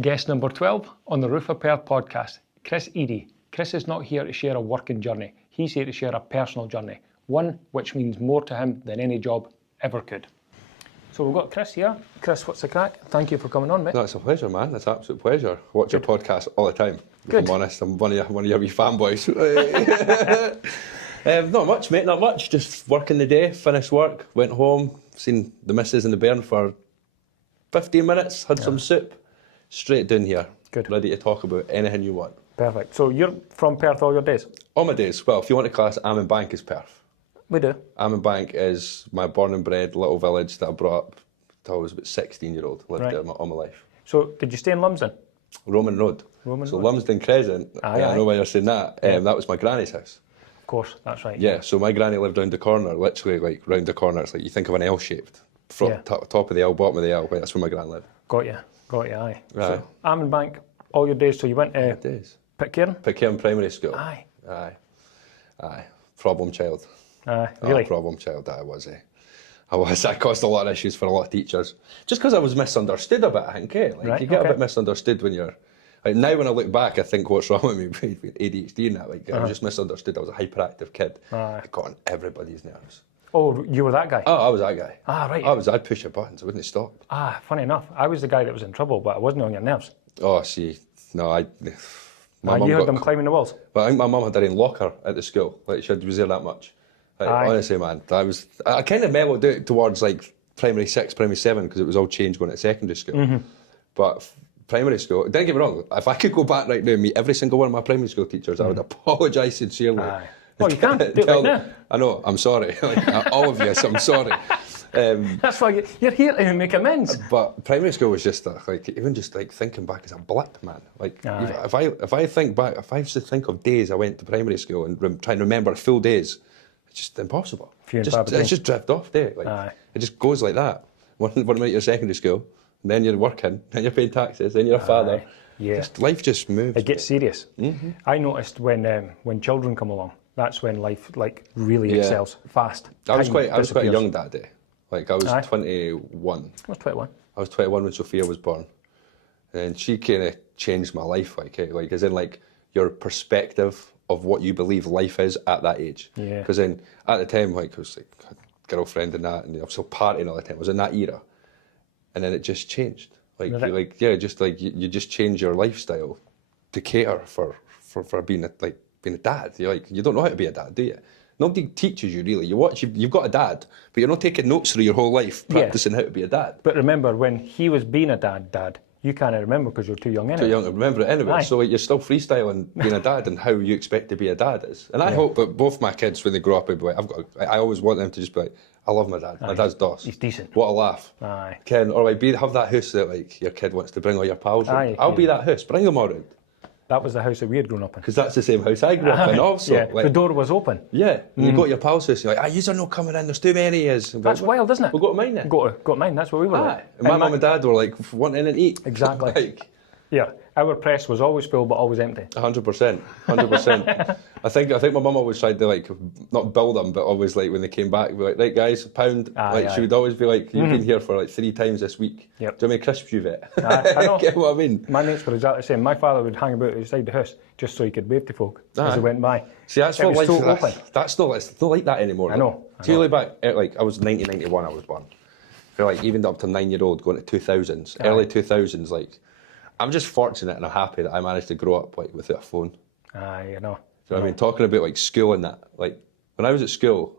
Guest number 12 on the Roof of Perth podcast, Chris Eadie. Chris is not here to share a working journey. He's here to share a personal journey, one which means more to him than any job ever could. So we've got Chris here. Chris, what's the crack? Thank you for coming on, mate. No, it's a pleasure, man. It's an absolute pleasure. Watch your podcast all the time. Good. If I'm honest, I'm one of your wee fanboys. Not much, mate, not much. Just working the day, finished work, went home, seen the missus in the bairn for 15 minutes, had some soup, straight down here. Good. Ready to talk about anything you want. Perfect. So you're from Perth all your days? All my days. Well, if you want to class Bank as Perth. We do. Bank is my born and bred little village that I brought up till I was about 16-year-old. Lived there all my life. So did you stay in Lumsden? Roman Road. Lumsden Crescent. I know why you're saying that. That was my granny's house. Of course, that's right. Yeah, so my granny lived round the corner, literally like round the corner. It's like you think of an L-shaped. Top of the L, bottom of the L. Right, that's where my gran lived. Got you, aye. Right. So Bank all your days. So you went to Pitcairn? Pitcairn Primary School. Aye. Problem child. Really? Problem child that I was. I caused a lot of issues for a lot of teachers. Just because I was misunderstood a bit, I think. You get a bit misunderstood when you're... Like, now when I look back, I think what's wrong with me with ADHD and that. I was just misunderstood. I was a hyperactive kid. I got on everybody's nerves. Oh, you were that guy? Oh, I was that guy. Right. I'd push your buttons. I wouldn't stop. Funny enough. I was the guy that was in trouble, but I wasn't on your nerves. Oh, see. No, you had them climbing the walls? But I think my mum had her own locker at the school. Like, she was there that much. Like, honestly, man, I kind of mellowed out towards like primary 6, primary 7, because it was all changed going to secondary school. Mm-hmm. But primary school, don't get me wrong, if I could go back right now and meet every single one of my primary school teachers, I would apologise sincerely. Well, you can't do it right now. I know, I'm sorry. All of you, I'm sorry. That's why you're here to make amends. But primary school was just even thinking back as a blip, man. Like if I think back, if I used to think of days I went to primary school and try and remember full days, it's just impossible. It's just drift off there. It just goes like that. One minute you're secondary school, and then you're working, then you're paying taxes, then you're a father. Life just moves. It gets serious. Mm-hmm. I noticed when children come along, that's when life really excels fast. I was quite young that day. Like I was 21. I was 21. I was 21 when Sophia was born, and she kind of changed my life. As in your perspective of what you believe life is at that age. Yeah. Because then at the time, I was like a girlfriend and that, and I was still partying all the time. I was in that era, and then it just changed. You just change your lifestyle to cater for being a dad. You don't know how to be a dad, do you? Nobody teaches you really. You've got a dad, but you're not taking notes through your whole life practicing how to be a dad. But remember, when he was being a dad, you can't remember because you're too young anyway. Too young to remember it anyway. So you're still freestyling being a dad and how you expect to be a dad is. And I hope that both my kids, when they grow up, will be like, I always want them to just be like, I love my dad. My dad's DOS. He's decent. What a laugh. Ken, or have that house that your kid wants to bring all your pals in. I'll be that house. Bring them all round. That was the house that we had grown up in. Because that's the same house I grew up in also. The door was open. Yeah, and you go to your pal's house and you're like, you're not coming in, there's too many of us. That's wild, isn't it? We'll go to mine then. Go to mine, that's what we were like. And my mum and dad were like, wanting in and eat. Exactly. Yeah, our press was always full but always empty. 100%. I think my mum always tried to not build them, but always when they came back, be like, right guys, £1. She would always be like, you've been here for 3 times this week. Yep. Do you want me crisps you've ate? I know. Get what I mean? My mates were exactly the same. My father would hang about outside the house just so he could wave to folk as they went by. See, that's what life is. It's not like that anymore. I know. See, back, I was 1991 I was born. I feel like even up to 9-year-old going to 2000s, early 2000s, I'm just fortunate and I'm happy that I managed to grow up without a phone. You know. Do you know what I mean? Talking about school and that. When I was at school,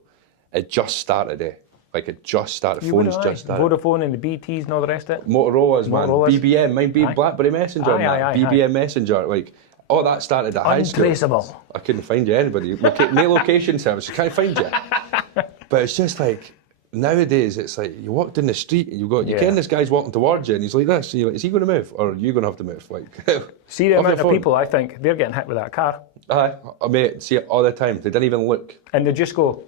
it just started. It just started. Phones just started. Vodafone and the BTs and all the rest of it. Motorola's, man. BBM, mine be BlackBerry Messenger. BBM Messenger. All that started at high school. Untraceable. I couldn't find you anybody. No location service. I can't find you. But it's just nowadays, it's you walk down the street and you ken this guy's walking towards you and he's like this, and you're like, is he going to move or are you going to have to move? See the amount of people, I think, they're getting hit with that car. Mate, see it all the time. They didn't even look. And they just go,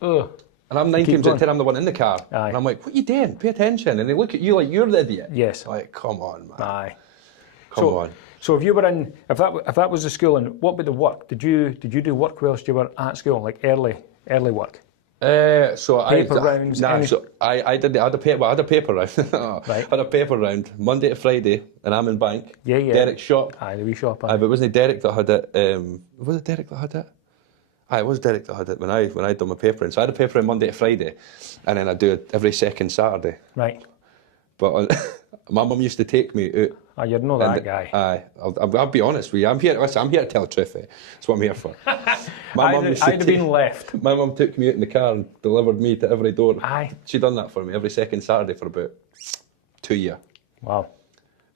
ugh. And I'm 9 times out of 10, I'm the one in the car. And I'm like, what are you doing? Pay attention. And they look at you like you're the idiot. Yes. Come on, man. Come on. So if you were if that was the school, and what about the work? Did you do work whilst you were at school, early work? So Paper rounds? So I had a paper round. Right. Had a paper round Monday to Friday, and I'm in bank. Yeah. Derek's shop. Aye, the wee shop. But it wasn't Derek that had it. Was it Derek that had it? Aye, it was Derek that had it when I done my paper round. So I had a paper round Monday to Friday, and then I do it every second Saturday. Right. But my mum used to take me out. Oh, you're not that guy. Aye, I'll be honest with you. I'm here to tell the truth. That's what I'm here for. I'd have been left. My mum took me out in the car and delivered me to every door. Aye. She done that for me every second Saturday for about 2 years. Wow.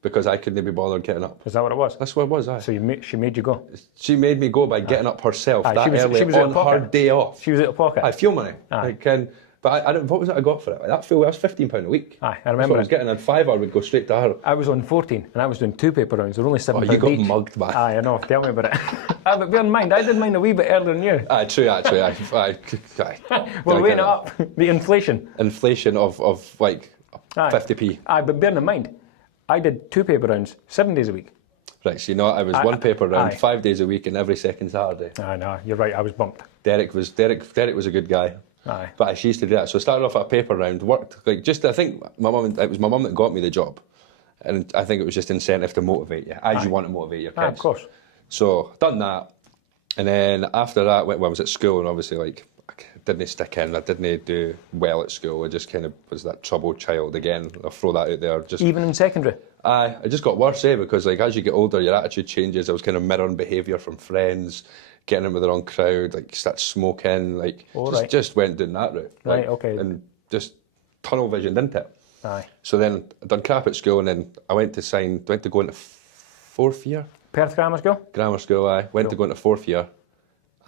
Because I couldn't be bothered getting up. Is that what it was? That's what it was, aye. So she made you go? She made me go by getting up herself that early she was on her day off. She was out of pocket? Aye, fuel money. Aye. But I don't, what was it I got for it? That was £15 a week. Aye, I That's what remember I was getting. A £5 would go straight to her. I was on 14 and I was doing 2 paper rounds. They're only £7 each. You got mugged, man. Aye, I know. Tell me about it. But bear in mind, I did mine a wee bit earlier than you. Aye, true, actually. Aye. We're weighing it up. The inflation. Inflation of like 50p. Aye, but bear in mind, I did 2 paper rounds 7 days a week. Right, so I was one paper round 5 days a week and every second Saturday. Aye, no, you're right. I was bumped. Derek was a good guy. Aye. But she used to do that. So I started off at a paper round, worked I think it was my mum that got me the job. And I think it was just incentive to motivate you, as you want to motivate your kids. Aye, of course. So done that. And then after that, I was at school and obviously I didn't stick in. I didn't do well at school. I just kind of was that troubled child again. I'll throw that out there. Even in secondary? Aye, it just got worse, because as you get older, your attitude changes. I was kind of mirroring behaviour from friends, getting in with the wrong crowd, start smoking, just went down that route. Right, okay. And just tunnel vision, didn't it? Aye. So then I done crap at school, and then I went to go into 4th year. Perth Grammar School? Grammar school, aye. Went to go into 4th year,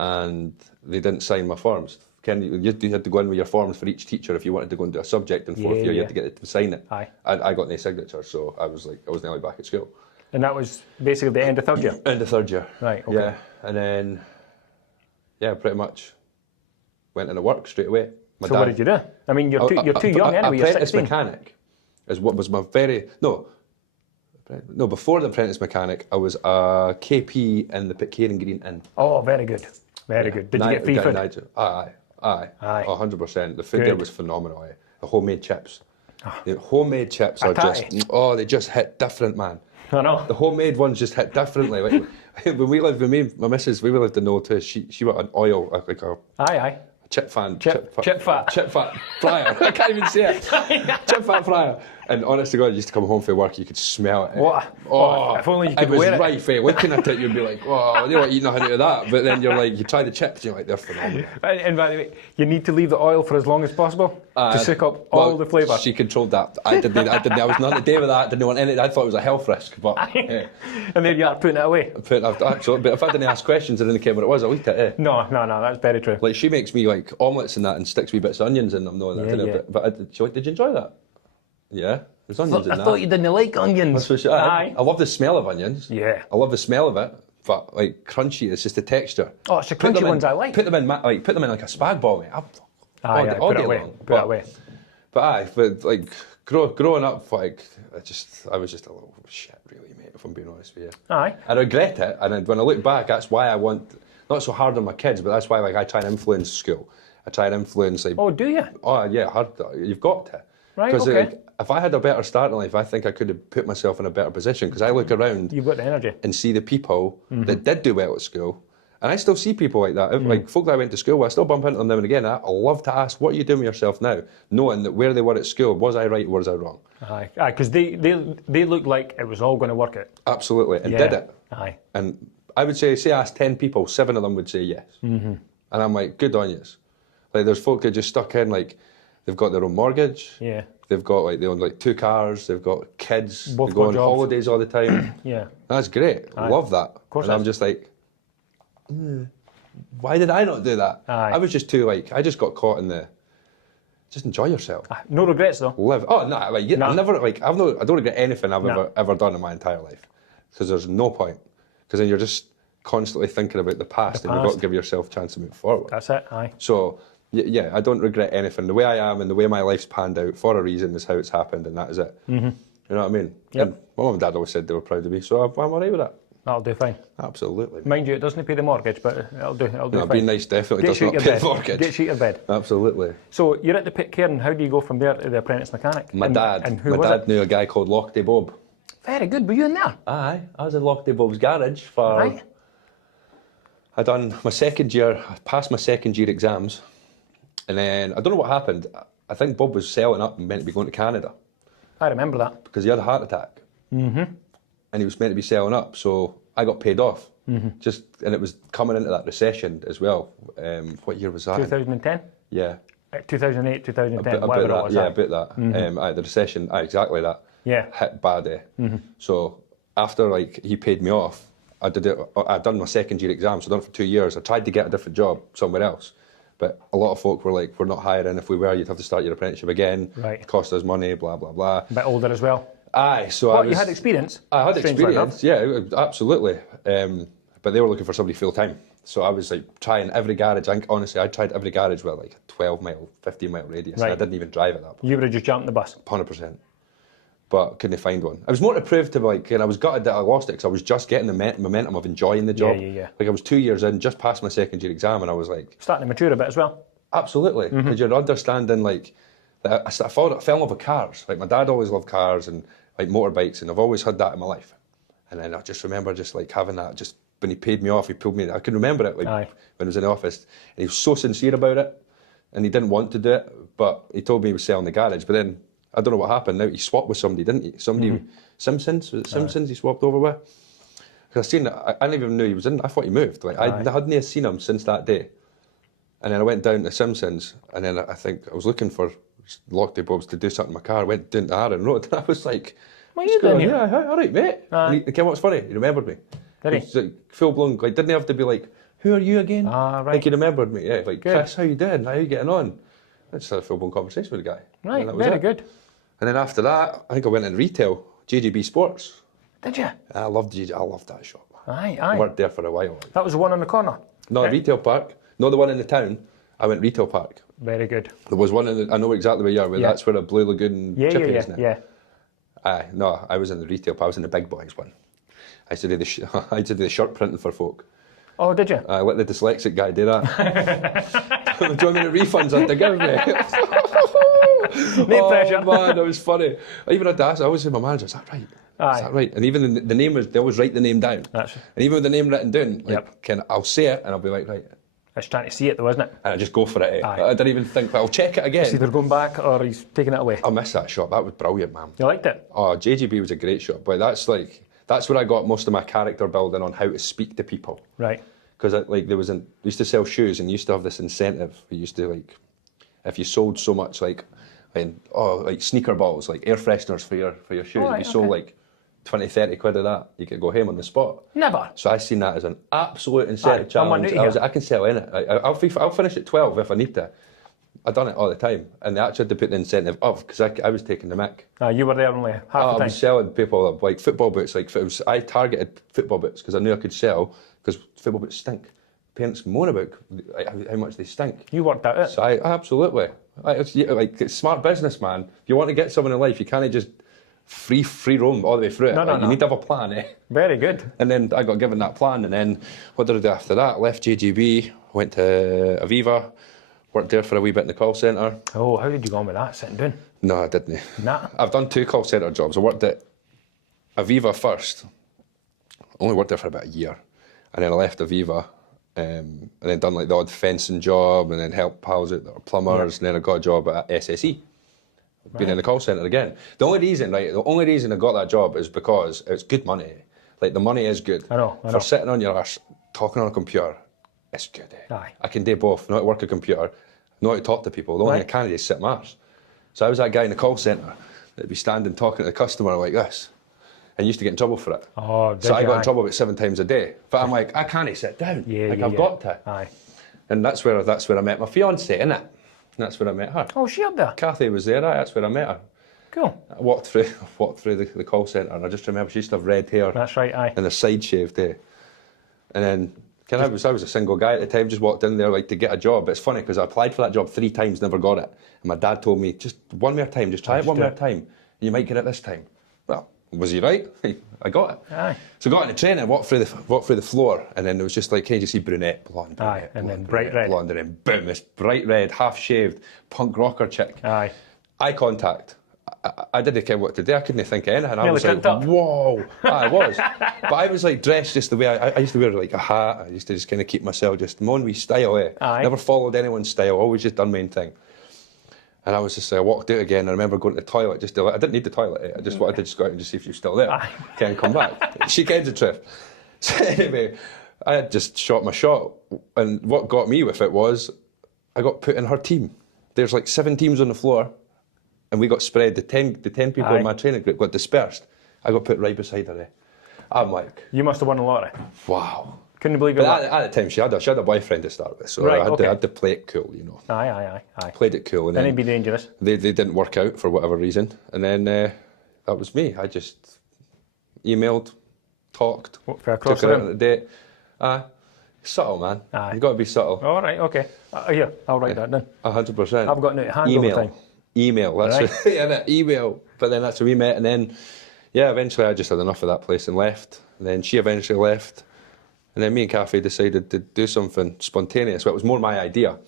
and they didn't sign my forms. You had to go in with your forms for each teacher if you wanted to go and do a subject in 4th year. You had to get it to sign it. Aye. I got no signature, so I was nearly back at school. And that was basically the end of 3rd year? End of 3rd year. Right, okay. Yeah, and then, pretty much went into work straight away. So what did you do? I mean, you're too young anyway, you're 16. Apprentice mechanic is what was my before the apprentice mechanic, I was a KP in the Pitcairn Green Inn. Oh, very good. Very good. Did you get free food? Aye. 100%. The food there was phenomenal. The homemade chips. The homemade chips are they just hit different, man. I know. The homemade ones just hit differently. When we lived with me, my missus, we lived in the too. She went on oil, Aye. Chip fat fryer. I can't even say it. Chip fat fryer. And honest to God, you used to come home from work, you could smell it. What? Oh, if only you could wear it. It was right, looking at it, you'd be like, oh, you don't eat nothing out of that. But then you're like, you try the chips, you're like, they're phenomenal. And by the way, you need to leave the oil for as long as possible to soak up all the flavour. She controlled that. I didn't. I was nothing to do with that. Didn't want any. I thought it was a health risk. But and then you are putting it away. But if I didn't ask questions, I didn't care what it was. I'll eat it. No, that's very true. Like she makes me omelettes and that, and sticks wee bits of onions in them. No, but she's like, did you enjoy that? Yeah. There's onions in that. I thought you didn't like onions. I love the smell of onions. Yeah. I love the smell of it, but crunchy. It's just the texture. Oh, it's the crunchy ones I like. Put them in like a spag ball, mate. All day long. Put it away. But growing up, I was just a little shit, really, mate. If I'm being honest with you. Aye. I regret it, and when I look back, that's why I want not so hard on my kids, but that's why I try and influence school. I try and influence Oh, do you? Oh yeah, hard. You've got to. Right, okay. If I had a better start in life, I think I could have put myself in a better position, because I look around. You've got the energy. And see the people that did do well at school. And I still see people like that. Like folk that I went to school with, I still bump into them now and again. I love to ask, what are you doing with yourself now? Knowing that where they were at school, was I right or was I wrong? Aye, because they looked like it was all going to work out. Absolutely, and did it. Aye. And I would say I asked 10 people, 7 of them would say yes. Mm-hmm. And I'm like, good on yous. Like there's folk that just stuck in, like they've got their own mortgage. Yeah. They've got they own 2 cars. They've got kids. Both they go on jobs. holidays all the time. Yeah. That's great. I love that. Of course. And I'm just like, why did I not do that? Aye. I was just too I just got caught in just enjoy yourself. No regrets though. Live. Oh no, I never I don't regret anything I've ever done in my entire life, because there's no point. Because then you're just constantly thinking about the past, and you've got to give yourself a chance to move forward. That's it. Aye. So yeah, I don't regret anything. The way I am and the way my life's panned out for a reason is how it's happened, and that is it. Mm-hmm. You know what I mean? Yep. And my mum and dad always said they were proud of me, so I'm alright with that. That'll do fine. Absolutely. Mind you, it doesn't pay the mortgage, but it'll do No, fine. being nice definitely Get does you not out pay your the bed. mortgage. Get you out of bed. Absolutely. So you're at the Pitcairn. How do you go from there to the apprentice mechanic? My dad knew a guy called Lochte Bob. Very good. Were you in there? Aye, I was in Lochte Bob's garage for... Right. I done my second year, I passed my second year exams, and then, I don't know what happened, I think Bob was selling up and meant to be going to Canada. I remember that. Because he had a heart attack. Mm-hmm. And he was meant to be selling up, so I got paid off. Mm-hmm. And it was coming into that recession as well. What year was that? 2010? Yeah. 2008, 2010, a whatever bit it was. yeah, a bit that. Mm-hmm. The recession, exactly that. Yeah. Hit bad. Mm-hmm. So after he paid me off, I'd done my second year exam, so I'd done it for 2 years. I tried to get a different job somewhere else, but a lot of folk were like, we're not hiring. If we were, you'd have to start your apprenticeship again. Right. It cost us money, blah, blah, blah. A bit older as well. Aye, so What, you had experience? I had experience, enough. yeah, absolutely. But they were looking for somebody full time. So I was trying every garage. Honestly, I tried every garage with a 12 mile, 15 mile radius. Right. And I didn't even drive at that point. You would have just jumped the bus. 100%. But couldn't find one. I was more to prove to and I was gutted that I lost it because I was just getting the momentum of enjoying the job. Yeah. I was 2 years in, just passed my second year exam, and I was like... Starting to mature a bit as well. Absolutely, because you're understanding, that I fell in love with cars. My dad always loved cars and motorbikes, and I've always had that in my life. And then I just remember having that, just when he paid me off, he pulled me, I can remember it, when I was in the office, and he was so sincere about it, and he didn't want to do it, but he told me he was selling the garage, but then, I don't know what happened now, he swapped with somebody, didn't he? Somebody, Simpsons, was it Simpsons he swapped over with? Because I seen it, I didn't even know he was in, I thought he moved, I hadn't seen him since that day. And then I went down to Simpsons, and then I think I was looking for Lochte Bob's to do something in my car. I went down to Aaron Road, and I was like, what are you doing here? Yeah, all right, mate. And what's funny? He remembered me. Did he? Full blown, didn't have to be like, who are you again? Right. He remembered me, yeah. Good. Chris, how you doing? How you getting on? I just had a full blown conversation with the guy. Right, very good. And then after that, I think I went in retail, JGB Sports. Did you? I loved that shop. Aye. I worked there for a while. That was the one on the corner? No, retail park. Not the one in the town. I went retail park. Very good. There was one I know exactly where you are, that's where a Blue Lagoon Chippy is now. Yeah. Aye, no, I was in the retail park, I was in the big boys one. I used to do the shirt printing for folk. Oh, did you? I let the dyslexic guy do that. Do you want me to refunds on to give me? No pressure. Man, that was funny. I even had to ask, I always say to my manager, is that right? Aye. Is that right? And even the name they always write the name down. And even with the name written down, I'll say it and I'll be like, right. It's trying to see it though, isn't it? And I just go for it. I didn't even think, but I'll check it again. It's either going back or he's taking it away. I miss that shop. That was brilliant, man. You liked it? Oh, JGB was a great shop. But that's where I got most of my character building on how to speak to people. Right. Because we used to sell shoes and used to have this incentive. We used to if you sold so much sneaker balls, air fresheners for your shoes. If you sold 20, 30 quid of that, you could go home on the spot. Never. So I seen that as an absolute incentive challenge. I was like, I can sell in it. I'll finish at 12 if I need to. I've done it all the time. And they actually had to put the incentive up because I was taking the mick. You were there only half the time. I was selling people football boots. I targeted football boots because I knew I could sell because football boots stink. Parents moan about how much they stink. You worked out it. So absolutely. It's smart business, man. If you want to get someone in life, you can't just free roam all the way through it. No. You need to have a plan, eh? Very good. And then I got given that plan, and then what did I do after that? Left JGB, went to Aviva, worked there for a wee bit in the call centre. Oh, how did you go on with that, sitting down? No, I didn't. Nah. I've done 2 call centre jobs. I worked at Aviva first. Only worked there for about a year. And then I left Aviva, and then done the odd fencing job, and then helped pals out that were plumbers, and then I got a job at SSE. Been in the call centre again. The only reason I got that job is because it's good money. The money is good. I know. For sitting on your arse, talking on a computer, it's good. Aye. I can do both. Know how to work a computer, know how to talk to people. The only thing I can't do is sit my arse. So I was that guy in the call centre that'd be standing talking to the customer like this, and used to get in trouble for it. Oh, so I got in trouble about 7 times a day. But I'm like, I can't sit down. I've got to. Aye. And that's where I met my fiancée, innit? That's where I met her. Oh, she up there? Kathy was there, that's where I met her. Cool. I walked through the call centre, and I just remember she used to have red hair. That's right, aye. And a side shaved hair. And then I was a single guy at the time, just walked in there to get a job. But it's funny because I applied for that job 3 times, never got it. And my dad told me, just one more time, just try it one more time, and you might get it this time. Well, Was he right? I got it. Aye. So I got in the train and walked through the floor, and then there was just like, can you see brunette, blonde, brunette, and then blonde, bright red. blonde, and then boom, this bright red, half-shaved, punk rocker chick. Aye. Eye contact. I didn't care what to do. I couldn't think of anything. I was like, up. whoa. I was. But I was like dressed just the way I used to wear like a hat. I used to just kind of keep myself just my own wee style, eh? Aye. Never followed anyone's style, always just done my own thing. And I was just, I walked out again. I remember going to the toilet. I didn't need the toilet. Eh? I just wanted to just go out and just see if you're still there. Aye. Can come back. She kens the truth. So anyway, I had just shot my shot. And what got me with it was I got put in her team. There's like 7 teams on the floor. And we got spread. The 10 people Aye. in my training group got dispersed. I got put right beside her. Eh? I'm like, You must have won the lottery. wow. Couldn't believe it. But at the time, she had a boyfriend to start with, so Right, I okay. had to play it cool, you know. Aye. Played it cool, and Then then it'd be dangerous. they didn't work out for whatever reason, and then that was me. I just emailed, talked, What, for across took the her out room? on a date. Subtle, man. Aye. You've got to be subtle. All right, okay. Here, I'll write that down. 100%. I've got it at hand all the time. Email. That's Right. yeah, email. But then that's when we met, and then eventually I just had enough of that place and left. And then she eventually left, and then me and Kathy decided to do something spontaneous. Well, it was more my idea,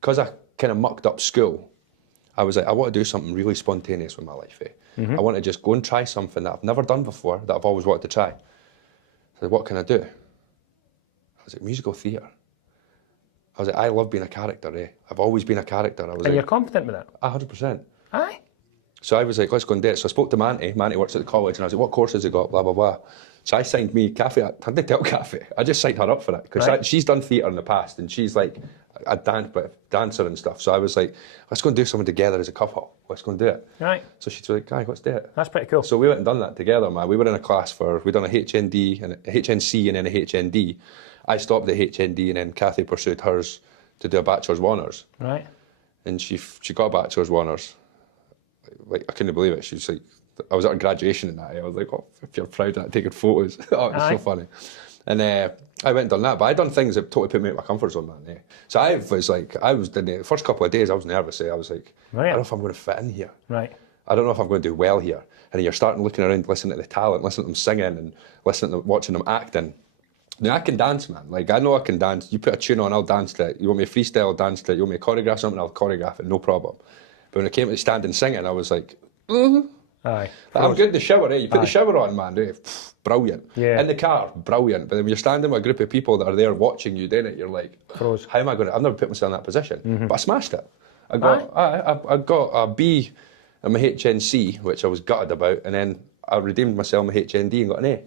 because I kind of mucked up school. I was like, I want to do something really spontaneous with my life. Eh? I want to just go and try something that I've never done before, that I've always wanted to try. So what can I do? I was like, musical theatre. I was like, I love being a character, eh? I've always been a character. I was And like, you're confident with it? 100%. Aye. So I was like, let's go and do it. So I spoke to Manty. Manty works at the college, and I was like, what course has he got? Blah, blah, blah. So I signed me, Kathy, I didn't tell Kathy. I just signed her up for it. Because Right. she's done theatre in the past, and she's like a dancer and stuff. So I was like, let's go and do something together as a couple. Let's go and do it. Right. So she's like, aye, let's do it. That's pretty cool. So we went and done that together, man. We were in a class we'd done a HND, and a HNC, and then a HND. I stopped at HND, and then Kathy pursued hers to do a Bachelor's of Honours. Right. And she got a Bachelor's of Honours. Like, I couldn't believe it. She was like, I was at her graduation and I was like, oh, if you're proud of that, taking photos. Oh, it's Aye. so funny. And I went and done that, but I'd done things that totally put me out of my comfort zone, man. Eh? So I was in the first couple of days, I was nervous. Eh? I was like, Right. I don't know if I'm going to fit in here. Right. I don't know if I'm going to do well here. And you're starting looking around, listening to the talent, listening to them singing and watching them acting. Now, I can dance, man. Like, I know I can dance. You put a tune on, I'll dance to it. You want me to freestyle, I'll dance to it. You want me to choreograph something, I'll choreograph it, no problem. But when it came to standing singing, I was like, Aye. I'm good in the shower, eh? You put the shower on, man, eh? Brilliant. Yeah. In the car, brilliant. But then when you're standing with a group of people that are there watching you doing it, you're like, Froze. how am I going to... I've never put myself in that position. But I smashed it. I got a B in my HNC, which I was gutted about, and then I redeemed myself in my HND and got an A.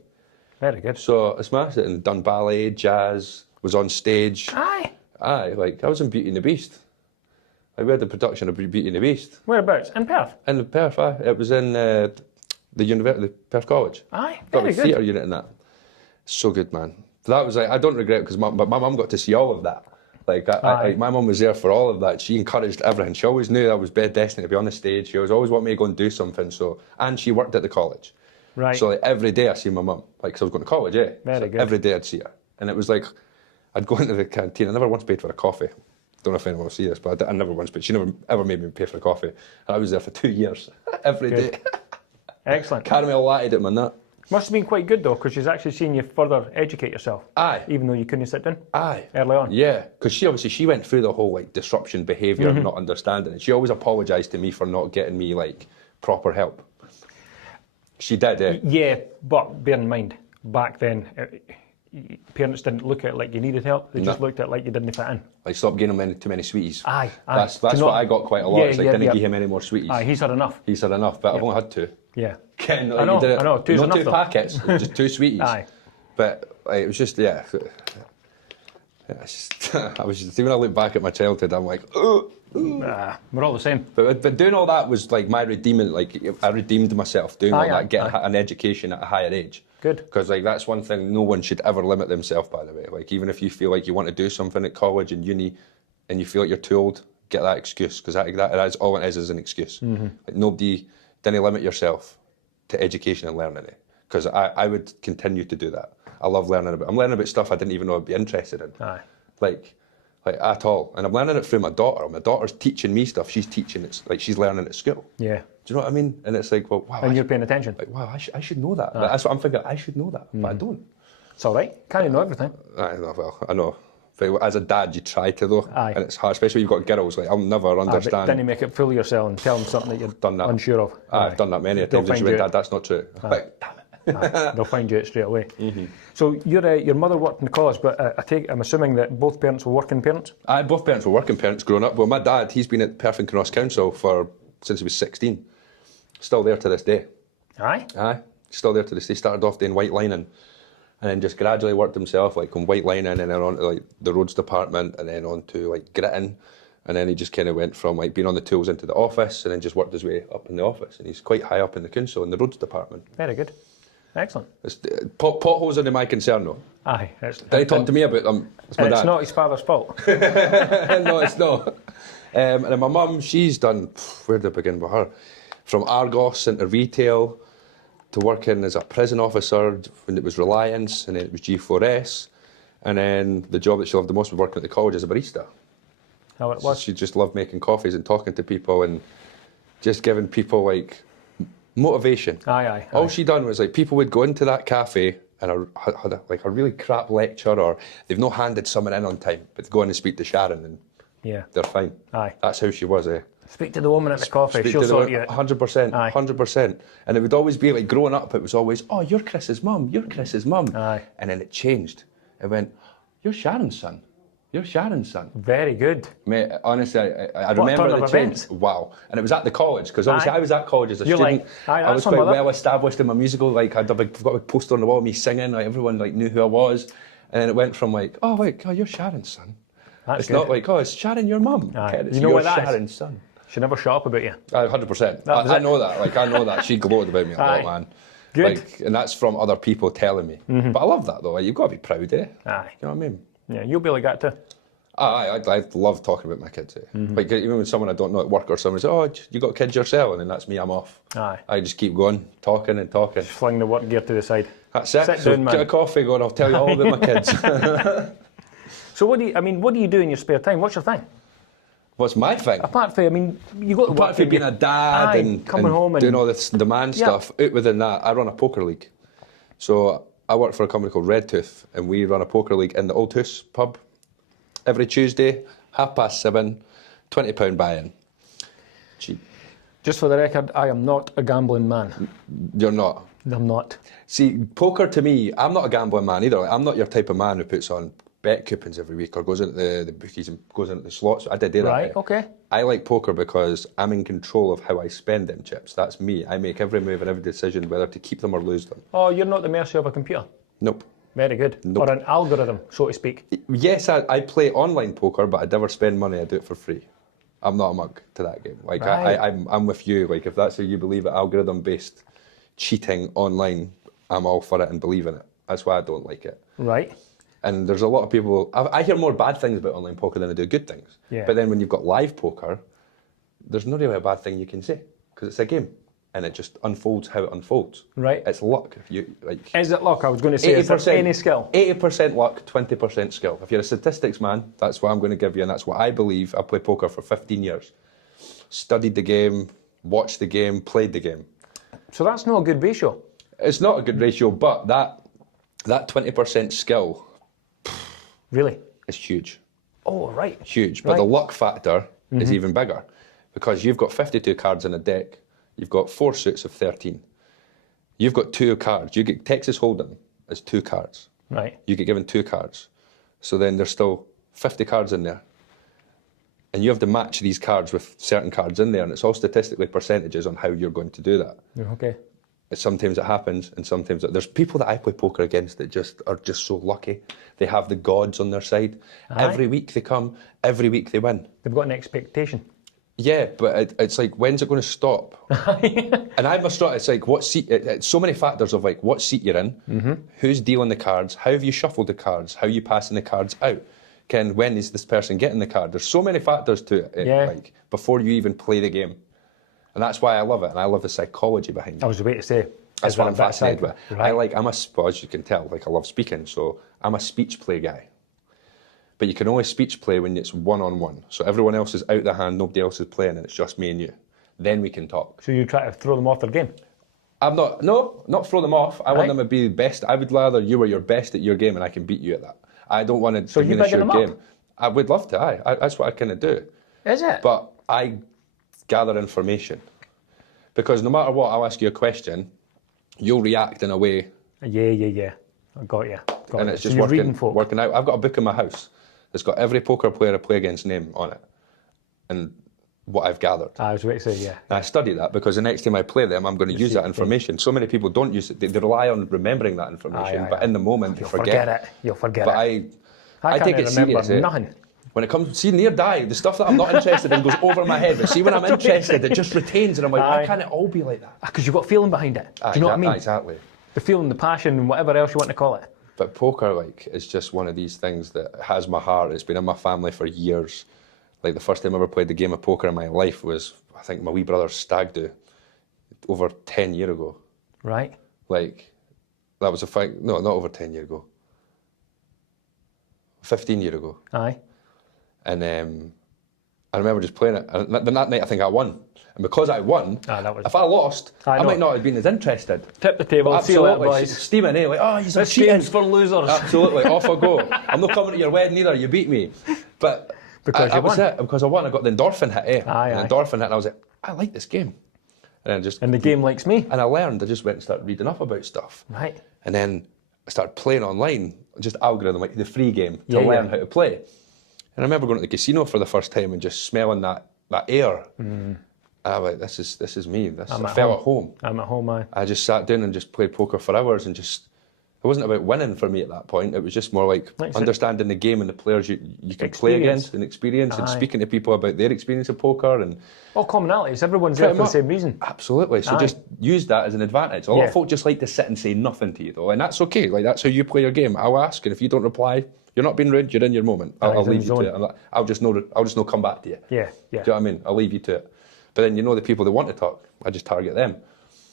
Very good. So I smashed it and done ballet, jazz, was on stage. Aye. Aye, like I was in Beauty and the Beast. Like, we had the production of Beauty and the Beast. Whereabouts? In Perth? In Perth, aye. It was in the university, the Perth College. Aye. Got Very the good. theatre unit in that. So good, man. That was like, I don't regret it because my mum got to see all of that. Like, my mum was there for all of that. She encouraged everything. She always knew I was destined to be on the stage. She always wanted me to go and do something. So, and she worked at the college. Right. So like every day I see my mum, like, 'cause I was going to college, eh? Very So good. every day I'd see her. And it was like, I'd go into the canteen. I never once paid for a coffee. Don't know if anyone will see this, but I never once, but she never ever made me pay for a coffee. And I was there for 2 years, every Good. day. Excellent. Caramel latte at my nut. Must have been quite good though, because she's actually seen you further educate yourself. Aye. Even though you couldn't sit down Aye. early on. Yeah, because she went through the whole like disruption behaviour and not understanding it. She always apologised to me for not getting me like proper help. She did, eh? Yeah, but bear in mind, back then, parents didn't look at it like you needed help. They just looked at it like you didn't fit in. Like, stop giving him too many sweeties. Aye. That's Do what not- I got quite a lot. Yeah, It's like, yeah, didn't yeah. give him any more sweeties. Aye, he's had enough. He said enough, but I've only had 2. Yeah. Ken, like, I know, you did it. I know, two's not enough 2 though. packets, just 2 sweeties. Aye. But like, it was just, yeah. It's just, I was just, when I look back at my childhood, I'm like, oh. We're all the same. But doing all that was like my redeeming, like I redeemed myself doing all Aye, that, getting aye. an education at a higher age. Good. Because like that's one thing no one should ever limit themselves, by the way. Like even if you feel like you want to do something at college and uni and you feel like you're too old, get that excuse, because that is all it is an excuse. Like nobody, didn't limit yourself to education and learning it. Because I would continue to do that. I love learning I'm learning about stuff I didn't even know I'd be interested in. Aye. Like at all. And I'm learning it through my daughter. My daughter's teaching me stuff. She's teaching it, like she's learning at school. Yeah. Do you know what I mean? And it's like, well, wow. And you're paying attention. Like, wow, I should know that. That's what I'm thinking. I should know that, but I don't. It's all right. Can't know everything. I know. But as a dad, you try to though, Aye. and it's hard, especially when you've got girls. Like, I'll never understand. Then you make it fool of yourself and tell them something that you're Done that. unsure of. I've done that many times. And she went, Dad, that's not true. Like, damn it. They'll find you out straight away. So your mother worked in the college, but I'm assuming that both parents were working parents? Both parents were working parents growing up. Well, my dad, he's been at Parenthood Cross Council since he was 16. Still there to this day. Aye? Still there to this day. Started off doing white lining and then just gradually worked himself like on white lining and then on to like the roads department and then on to like gritting. And then he just kind of went from like being on the tools into the office and then just worked his way up in the office. And he's quite high up in the council in the roads department. Very good. Excellent. Potholes are my concern though. Aye. Did he talk to me about them? It's my And dad. it's not his father's fault. No, it's not. And then my mum, she's done, where did I begin with her? From Argos into retail to working as a prison officer when it was Reliance and then it was G4S. And then the job that she loved the most was working at the college as a barista. How it was? She just loved making coffees and talking to people and just giving people like motivation. Aye. All she done was like people would go into that cafe and had a really crap lecture or they've not handed someone in on time, but they go in and speak to Sharon and they're fine. Aye. That's how she was, eh? Speak to the woman at the coffee, she'll sort you out. 100%, Aye. 100%. And it would always be like growing up, it was always, oh, you're Chris's mum, you're Chris's mum. Aye. And then it changed. It went, you're Sharon's son. You're Sharon's son. Very good. Mate, honestly, I What remember turn the of change. events? Wow. And it was at the college, because obviously Aye. I was at college as a You're student. like, aye, I was that's my quite mother. well established in my musical, like I've got a big poster on the wall of me singing, like everyone like knew who I was. And then it went from like, oh wait, you're Sharon's son. That's It's good. not like, oh, it's Sharon, your mum. Aye. It's You know you're what that is? Sharon's son. She never shut up about you. 100%. That was I it. know that. Like I know that. She gloated about me a Aye. lot, man. Good. Like, and that's from other people telling me. But I love that though. Like, you've got to be proud, eh? Aye. You know what I mean? Yeah, you'll be like that too. I love talking about my kids. Eh? Like even when someone I don't know at work or someone says, "Oh, you got kids yourself?" and then that's me. I'm off. Aye. I just keep going, talking and talking. Fling the work gear to the side. That's it. Sit So down, man. get a coffee, go and I'll tell you all about my kids. So what do you do in your spare time? What's your thing? What's my thing? Apart from, you got to work. Apart from being a dad Aye, and coming home and doing all this demand stuff, out within that, I run a poker league. So I work for a company called Red Tooth, and we run a poker league in the Old House pub every Tuesday, 7:30, £20 buy-in. Cheap. Just for the record, I am not a gambling man. You're not. I'm not. See, poker to me, I'm not a gambling man either. Like, I'm not your type of man who puts on bet coupons every week or goes into the bookies and goes into the slots. I did that. Right, okay. I like poker because I'm in control of how I spend them chips. That's me. I make every move and every decision whether to keep them or lose them. Oh, you're not the mercy of a computer? Nope. Very good. Nope. Or an algorithm, so to speak. Yes, I play online poker, but I never spend money. I do it for free. I'm not a mug to that game. Like Right. I'm with you. Like if that's how you believe it, algorithm-based cheating online, I'm all for it and believe in it. That's why I don't like it. Right. And there's a lot of people, I hear more bad things about online poker than I do good things. Yeah. But then when you've got live poker, there's not really a bad thing you can say because it's a game and it just unfolds how it unfolds. Right. It's luck. If you like. Is it luck? I was going to say, is there any skill? 80% luck, 20% skill. If you're a statistics man, that's what I'm going to give you, and that's what I believe. I played poker for 15 years. Studied the game, watched the game, played the game. So that's not a good ratio. It's not a good ratio, but that 20% skill Really? is huge. Oh, right. Huge. But Right. the luck factor is even bigger because you've got 52 cards in a deck. You've got 4 suits of 13. You've got 2 cards. You get Texas Hold'em as 2 cards. Right. You get given 2 cards. So then there's still 50 cards in there. And you have to match these cards with certain cards in there. And it's all statistically percentages on how you're going to do that. Okay. Sometimes it happens, and sometimes there's people that I play poker against that just are just so lucky. They have the gods on their side. Aye. Every week they come, every week they win. They've got an expectation. Yeah, but it's like, when's it going to stop? And I must start. It's like, what seat? It's so many factors of like what seat you're in, who's dealing the cards, how have you shuffled the cards, how are you passing the cards out. When is this person getting the card? There's so many factors to it, Yeah. like before you even play the game. And that's why I love it, and I love the psychology behind it. I was about to say. That's what I'm fascinated with. Right. As you can tell, like I love speaking, so I'm a speech play guy. But you can only speech play when it's one-on-one. So everyone else is out the hand, nobody else is playing, and it's just me and you. then we can talk. So you try to throw them off their game? I'm not throw them off. I want them to be the best. I would rather you were your best at your game and I can beat you at that. I don't want to diminish your game. I would love to, that's what I kind of do. Is it? But I gather information. Because no matter what, I'll ask you a question, you'll react in a way. Yeah. I got you. And it's just working out. I've got a book in my house that's got every poker player I play against name on it. And what I've gathered. I was about to say, yeah. And I study that because the next time I play them, I'm going to use that information. So many people don't use it. They rely on remembering that information, but in the moment they forget. You'll forget but it. I take it serious. Nothing. When it comes, see near die, the stuff that I'm not interested in goes over my head. But see when I'm interested, it just retains, and I'm like, why can't it all be like that? Because you've got feeling behind it. Do you know what I mean? Exactly. The feeling, the passion, and whatever else you want to call it. But poker, is just one of these things that has my heart. It's been in my family for years. Like the first time I ever played the game of poker in my life was, I think, my wee brother's stag do, over 10 years ago. Right. That was a fight. No, not over 10 years ago. 15 years ago. Aye. And I remember just playing it. And that night I think I won. And because I won, if I lost, I might not have been as interested. Tip the table, absolutely. Steaming, eh? You're cheating. For losers. Absolutely, off I go. I'm not coming to your wedding either, you beat me. But because that was it. Because I won, I got the endorphin hit, eh? Aye. Endorphin hit, and I was like, I like this game. And the game likes me. And I learned, I just went and started reading up about stuff. Right. And then I started playing online, just algorithm, the free game, to learn how to play. And I remember going to the casino for the first time and just smelling that air. And I was like, this is me. I felt at home. I'm at home, man. I just sat down and just played poker for hours and just, it wasn't about winning for me at that point. It was just more like understanding the game and the players you can play against and experience and speaking to people about their experience of poker and all commonalities. Everyone's there for the same reason. Absolutely. So just use that as an advantage. A lot of folk just like to sit and say nothing to you though, and that's okay. That's how you play your game. I'll ask, and if you don't reply, you're not being rude. You're in your moment. I'll leave you to it. I'll just know come back to you. Yeah. Do you know what I mean? I'll leave you to it. But then the people that want to talk, I just target them.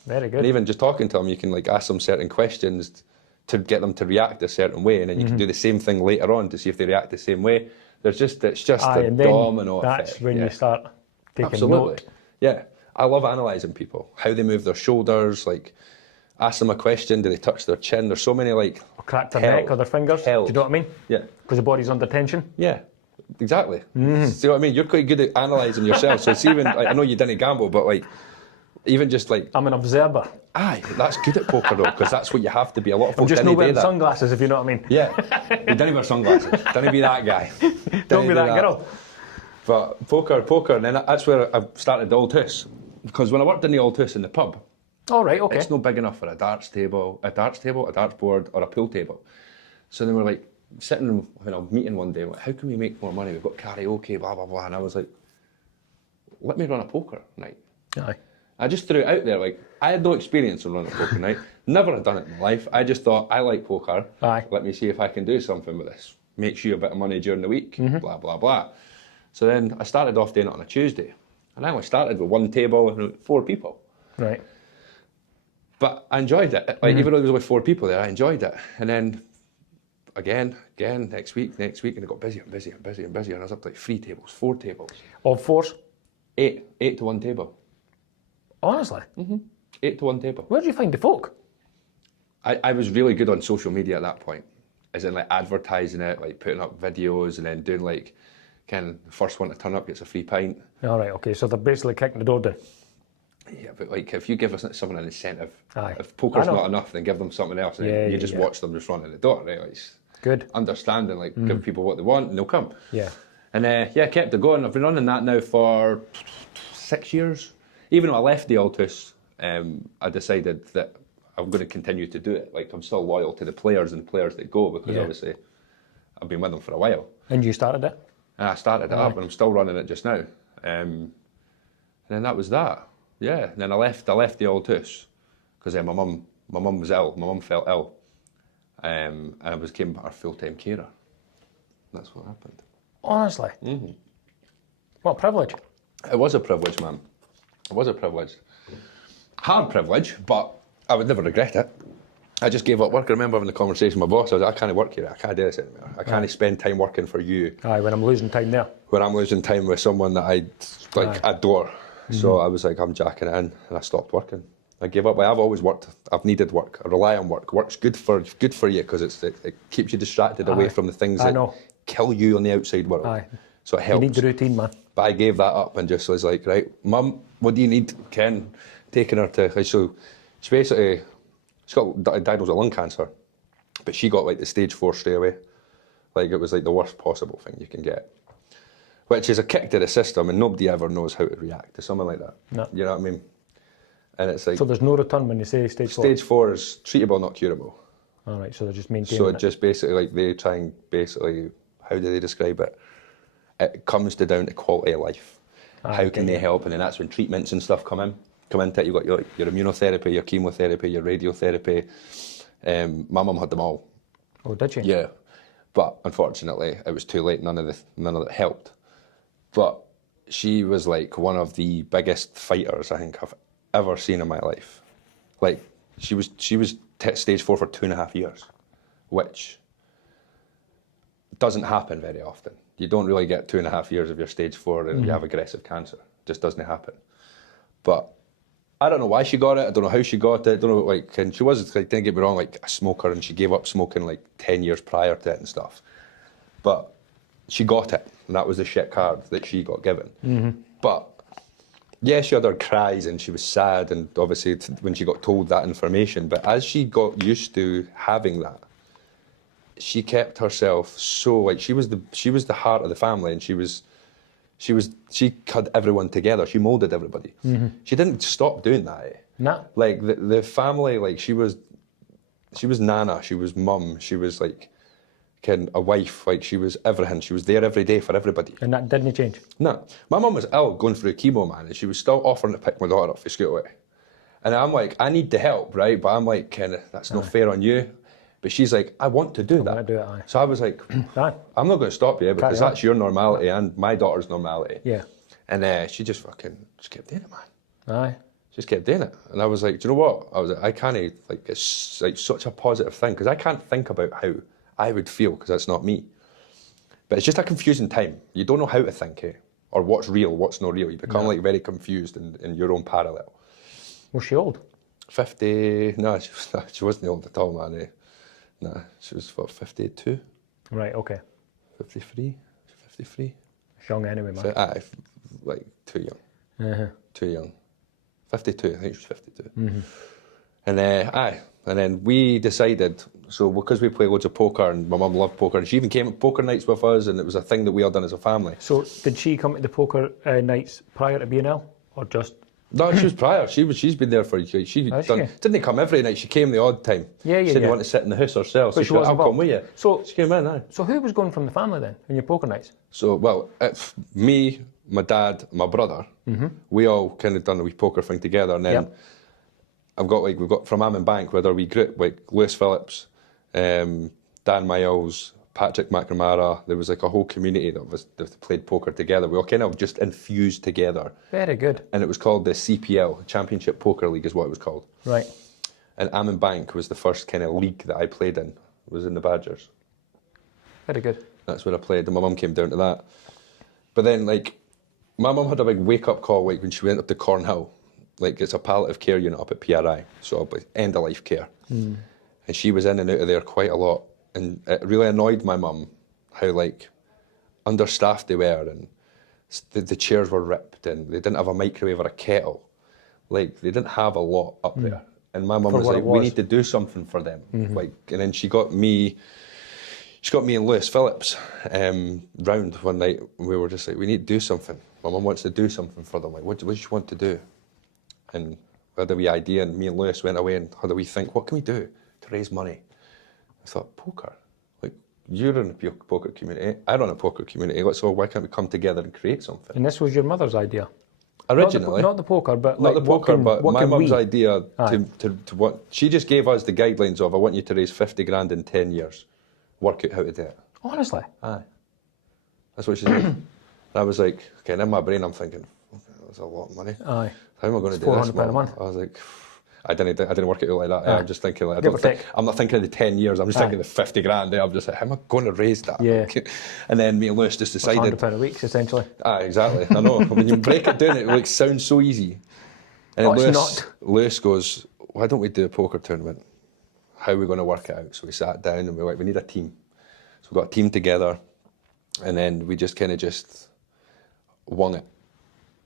Very good. And even just talking to them, you can ask them certain questions to get them to react a certain way, and then you can do the same thing later on to see if they react the same way. It's just a domino effect. That's when you start taking note. Yeah, I love analysing people, how they move their shoulders, ask them a question, do they touch their chin? There's so many or crack their neck or their fingers. Do you know what I mean? Yeah. Because the body's under tension. Yeah, exactly. See what I mean? You're quite good at analysing yourself. So it's even, I know you didn't gamble, but even just I'm an observer. Aye, that's good at poker though, because that's what you have to be. A lot of folk just not wearing sunglasses, if you know what I mean. Yeah, you didn't wear sunglasses. Didn't be that guy. Don't be that girl. But poker, and then that's where I started the Old House. Because when I worked in the Old House in the pub, all right, okay, it's no big enough for a darts board, or a pool table. So then we're sitting in a meeting one day, how can we make more money? We've got karaoke, blah, blah, blah. And I was like, let me run a poker night. Aye. I just threw it out there, I had no experience of running a poker night, never had done it in my life. I just thought, I like poker, let me see if I can do something with this. Make you a bit of money during the week, blah, blah, blah. So then I started off doing it on a Tuesday. And I only started with one table and 4 people. Right. But I enjoyed it. Even though there was only 4 people there, I enjoyed it. And then again, next week, and it got busier and busier and busier and busier. And I was up to 3 tables, 4 tables. Of 4s? 8 to 1 table. Honestly? 8 to 1 table. Where did you find the folk? I was really good on social media at that point. As in advertising it, putting up videos and then doing the first one to turn up gets a free pint. All right, okay, so they're basically kicking the door down. Yeah, but if you give us someone an incentive, if poker's not enough, then give them something else. And you just watch them just running the door, right? It's good. Understanding, give people what they want and they'll come. Yeah. And kept it going. I've been running that now for 6 years. Even though I left the Old House, I decided that I'm going to continue to do it. I'm still loyal to the players and players that go because obviously I've been with them for a while. And you started it? And I started it up and I'm still running it just now. And then that was that. Yeah. And then I left the Old House because my mum was ill. My mum felt ill. And I became our full-time carer. That's what happened. Honestly? What a privilege. It was a privilege, man. It was a privilege. Hard privilege, but I would never regret it. I just gave up work. I remember having the conversation with my boss. I was like, I can't work here. I can't do this anymore. I can't spend time working for you. Aye, when I'm losing time there. When I'm losing time with someone that I adore. So I was like, I'm jacking it in, and I stopped working. I gave up. I've always worked. I've needed work. I rely on work. Work's good for you because it keeps you distracted away from the things that kill you on the outside world. Aye. So it helps. You need the routine, man. But I gave that up and just was like, right, Mum, what do you need? Ken, taking her to. So she basically, she got diagnosed with lung cancer, but she got like the stage 4 straight away. Like it was like the worst possible thing you can get, which is a kick to the system, and nobody ever knows how to react to something like that. No. You know what I mean? And it's like. So there's no return when you say stage 4? Stage 4 is treatable, not curable. All right, so they're just maintaining So it. just basically like they try and basically, how do they describe it? It comes down to quality of life. How can they help? And then that's when treatments and stuff come into it. You've got your immunotherapy, your chemotherapy, your radiotherapy. My mum had them all. Oh, did you? Yeah. But unfortunately, it was too late. None of it helped. But she was like one of the biggest fighters I think I've ever seen in my life. Like she was stage 4 for 2.5 years, which doesn't happen very often. You don't really get 2.5 years of your stage 4 and you have aggressive cancer. It just doesn't happen. But I don't know why she got it. I don't know how she got it. I don't know, like, and she was, like, don't get me wrong, like a smoker, and she gave up smoking like 10 years prior to it and stuff. But she got it, and that was the shit card that she got given. But yeah, she had her cries and she was sad, and obviously when she got told that information. But as she got used to having that, she kept herself so, like, she was the heart of the family, and she had everyone together. She molded everybody. She didn't stop doing that. Eh? No. Like the family, like she was Nana, she was mum, she was like a wife, like she was everything. She was there every day for everybody. And that didn't change? No. My mum was ill going through chemo, man, and she was still offering to pick my daughter up for school. Eh? And I'm like, I need the help, right? But I'm like, that's not fair on you. But she's like, I want to do that. I want to do it, aye. So I was like, I'm not going to stop you because that's your normality and my daughter's normality. Yeah. And she just kept doing it, man. Aye. She just kept doing it. And I was like, do you know what? I was like, I can't, like, it's like such a positive thing because I can't think about how I would feel because that's not me. But it's just a confusing time. You don't know how to think, or what's real, what's not real. You become like very confused in your own parallel. Was she old? 50, no, she wasn't old at all, man. No, she was, 52? Right, okay. 53? 53? Young anyway, man. Aye, like, too young. Too young. 52, I think she was 52. And and then we decided, so because we play loads of poker, and my mum loved poker, and she even came to poker nights with us, and it was a thing that we all done as a family. So did she come to the poker nights prior to being ill, or just... No, she was prior. She's been there for. Didn't come every night. She came the odd time. She didn't want to sit in the house herself. So she was, I'll come with you. So she came in. Aye. So who was going from the family then in your poker nights? So well, it's me, my dad, my brother. We all kind of done a wee poker thing together, and then we've got from Ammon Bank with our wee group, like Lewis Phillips, Dan Miles, Patrick McNamara. There was like a whole community that played poker together. We all kind of just infused together. Very good. And it was called the CPL, Championship Poker League is what it was called. Right. And Ammon Bank was the first kind of league that I played in. It was in the Badgers. Very good. That's where I played, and my mum came down to that. But then, like, my mum had a big wake-up call, like, when she went up to Cornhill. Like, it's a palliative care unit up at PRI, so end-of-life care. And she was in and out of there quite a lot. And it really annoyed my mum how, like, understaffed they were, and the chairs were ripped, and they didn't have a microwave or a kettle. Like, they didn't have a lot up there. And my mum was like, we need to do something for them. Like, and then she got me and Lewis Phillips round one night, and we were just like, we need to do something. My mum wants to do something for them. Like, what do you want to do? And we had a wee idea, and me and Lewis went away and had a wee think, what can we do to raise money? I thought, poker. Like, you're in a poker community, I run a poker community, so why can't we come together and create something? And this was your mother's idea? Originally. Not the poker, but like, my mum's idea to what, she just gave us the guidelines of, I want you to raise 50 grand in 10 years. Work out how to do it. Honestly? Aye. That's what she said. And I was like, okay, and in my brain I'm thinking, okay, that's a lot of money. Aye. How am I going to do this? £400 a month. I was like, I didn't work it out like that. I'm just thinking, like, I'm not thinking of the 10 years. I'm just thinking of the 50 grand. I'm just like, how am I going to raise that? Yeah. And then me and Lewis just decided. £100 a week, essentially. Exactly. I know. When you break it down, it like sounds so easy. And then Lewis goes, why don't we do a poker tournament? How are we going to work it out? So we sat down and we were like, we need a team. So we got a team together, and then we just kind of just won it.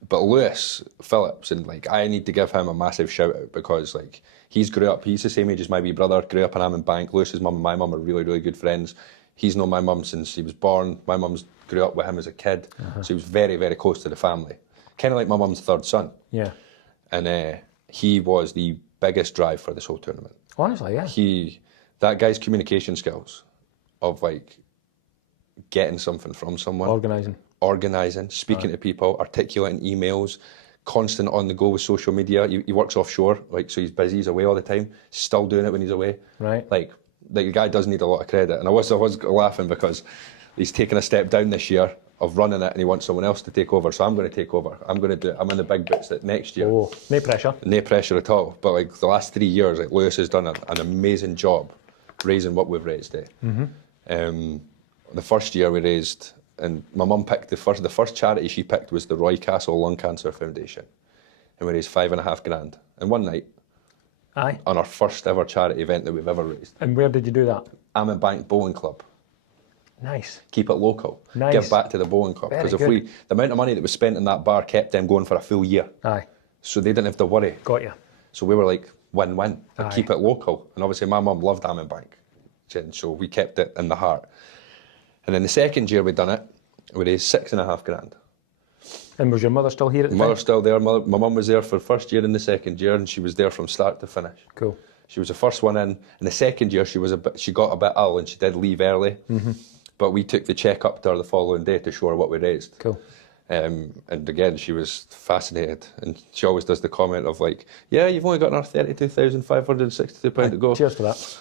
But Lewis Phillips, and like, I need to give him a massive shout out, because like, he's the same age as my wee brother, grew up in Ammonbank. Lewis's mum and my mum are really, really good friends. He's known my mum since he was born. My mum's grew up with him as a kid. So he was very, very close to the family. Kind of like my mum's third son. Yeah. And he was the biggest drive for this whole tournament. Honestly, yeah. That guy's communication skills of like getting something from someone. Organising, speaking to people, articulating emails, constant on the go with social media. He works offshore, like, so he's busy, he's away all the time, still doing it when he's away. Right. Like the guy does need a lot of credit. And I was laughing because he's taken a step down this year of running it, and he wants someone else to take over. So I'm going to take over. I'm going to do it. I'm in the big boots that next year. Oh, no pressure. No pressure at all. But like the last 3 years, like, Lewis has done an amazing job raising what we've raised. The first year we raised, and my mum picked the first charity she picked was the Roy Castle Lung Cancer Foundation, and we raised $5,500 in one night. Aye. On our first ever charity event that we've ever raised. And where did you do that? Ammonbank Bowling Club. Nice. Keep it local. Nice. Give back to the bowling club. Because the amount of money that was spent in that bar kept them going for a full year. Aye. So they didn't have to worry. Got you. So we were like, win-win. Keep it local. And obviously my mum loved Ammonbank. So we kept it in the heart. And then the second year we'd done it, we raised $6,500. And was your mother still here at the time? Mother's still there. My mum was there for the first year and the second year, and she was there from start to finish. Cool. She was the first one in. In the second year, she got a bit ill, and she did leave early. But we took the cheque up to her the following day to show her what we raised. Cool. And again, she was fascinated, and she always does the comment of like, "Yeah, you've only got another £32,562 to go." Cheers for that.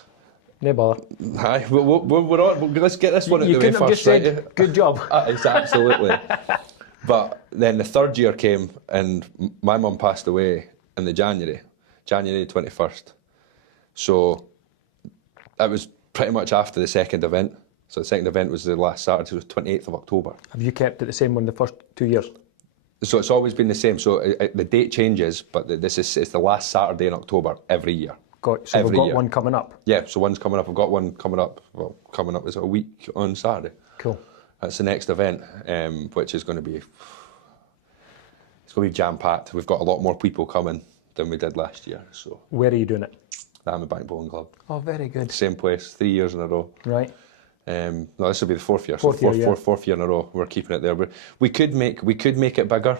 No bother. Aye, we're on. Let's get this one out the way first. You couldn't have just said, "Good job." It's absolutely. But then the third year came, and my mum passed away in the January 21st. So that was pretty much after the second event. So the second event was the last Saturday, so it was 28th of October. Have you kept it the same one the first 2 years? So it's always been the same. So the date changes, but it's the last Saturday in October every year. So we've got one coming up? Yeah, so one's coming up. I've got one coming up. Well, coming up is a week on Saturday. Cool. That's the next event, which is going to be, it's going to be jam-packed. We've got a lot more people coming than we did last year. So where are you doing it? The Ammonbank Bowling Club. Oh, very good. Same place, 3 years in a row. Right. No, this will be the fourth year. Fourth year in a row. We're keeping it there. But we could make it bigger.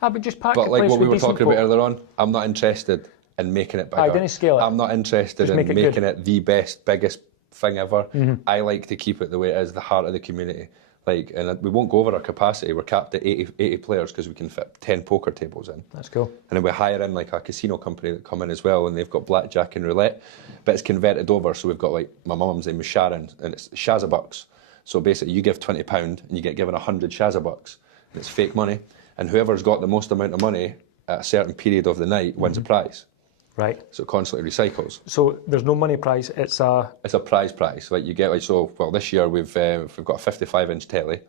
But just pack But a like place what we with were decent talking about earlier on, I'm not interested in making it bigger. I didn't scale it. I'm not interested in making it the best, biggest thing ever. I like to keep it the way it is, the heart of the community. Like, and we won't go over our capacity. We're capped at 80 players because we can fit 10 poker tables in. That's cool. And then we hire in like a casino company that come in as well, and they've got blackjack and roulette, but it's converted over. So we've got like, my mum's name is Sharon, and it's Shazabucks. So basically you give £20 and you get given 100 Shazabucks. And it's fake money. And whoever's got the most amount of money at a certain period of the night wins a prize. Right. So it constantly recycles. So there's no money prize, it's a prize. Like you get like, so, well, this year we've got a 55-inch telly.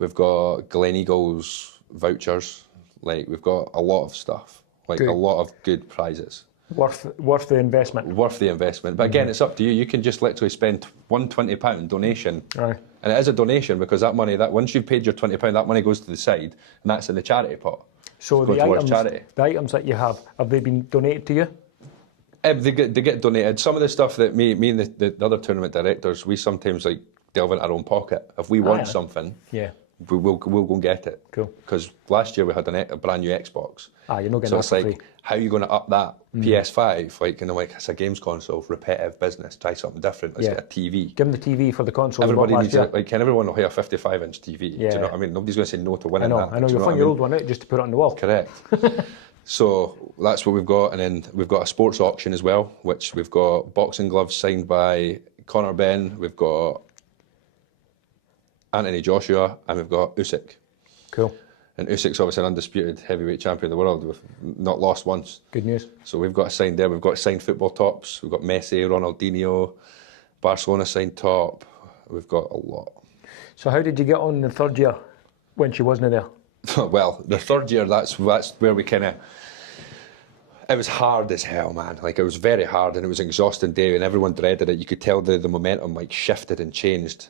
We've got Gleneagles vouchers. Like, we've got a lot of stuff. Like, a lot of good prizes. Worth the investment. Worth the investment. But again, it's up to you. You can just literally spend one £20 donation. Right. And it is a donation because that money, that once you've paid your £20, that money goes to the side, and that's in the charity pot. So the items that you have they been donated to you? They get donated. Some of the stuff that me and the other tournament directors, we sometimes like delve into our own pocket. If we want something, we'll go and get it. Cool. Because last year we had a brand new Xbox. You're not getting so that it's for like, free. how are you going to up that PS5? Like, and I'm like, it's a games console, repetitive business. Try something different. Let's get a TV. Give them the TV for the console. Everybody needs it. Like, everyone will have a 55-inch TV. Do you know what I mean? Nobody's going to say no to winning that. I know. You'll find your old one out just to put it on the wall. Correct. So that's what we've got, and then we've got a sports auction as well, which we've got boxing gloves signed by Conor Benn. We've got Anthony Joshua, and we've got Usyk. Cool. And Usyk's obviously an undisputed heavyweight champion of the world. We've not lost once. Good news. So we've got a signed there. We've got signed football tops. We've got Messi, Ronaldinho, Barcelona signed top. We've got a lot. So how did you get on in the third year when she wasn't there? Well, the third year, that's where we kind of... It was hard as hell, man. Like, it was very hard, and it was an exhausting day, and everyone dreaded it. You could tell the momentum, like, shifted and changed.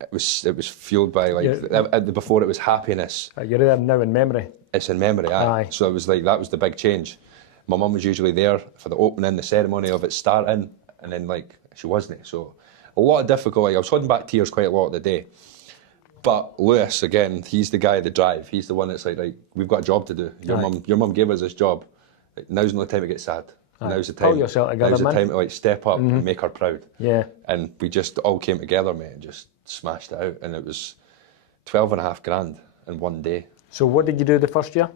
It was fueled by, like, before it was happiness. You're there now in memory. It's in memory, aye. So it was like, that was the big change. My mum was usually there for the opening, the ceremony of it starting, and then, like, she wasn't. So a lot of difficulty. I was holding back tears quite a lot of the day. But Lewis, again, he's the guy of the drive. He's the one that's like, we've got a job to do. Your mum gave us this job. Like, now's not the time to get sad. Now's the time. Pull yourself together, now's the man. time to, like, step up and make her proud. Yeah. And we just all came together, mate, and just smashed it out. And it was 12.5 grand in one day. So what did you do the first year?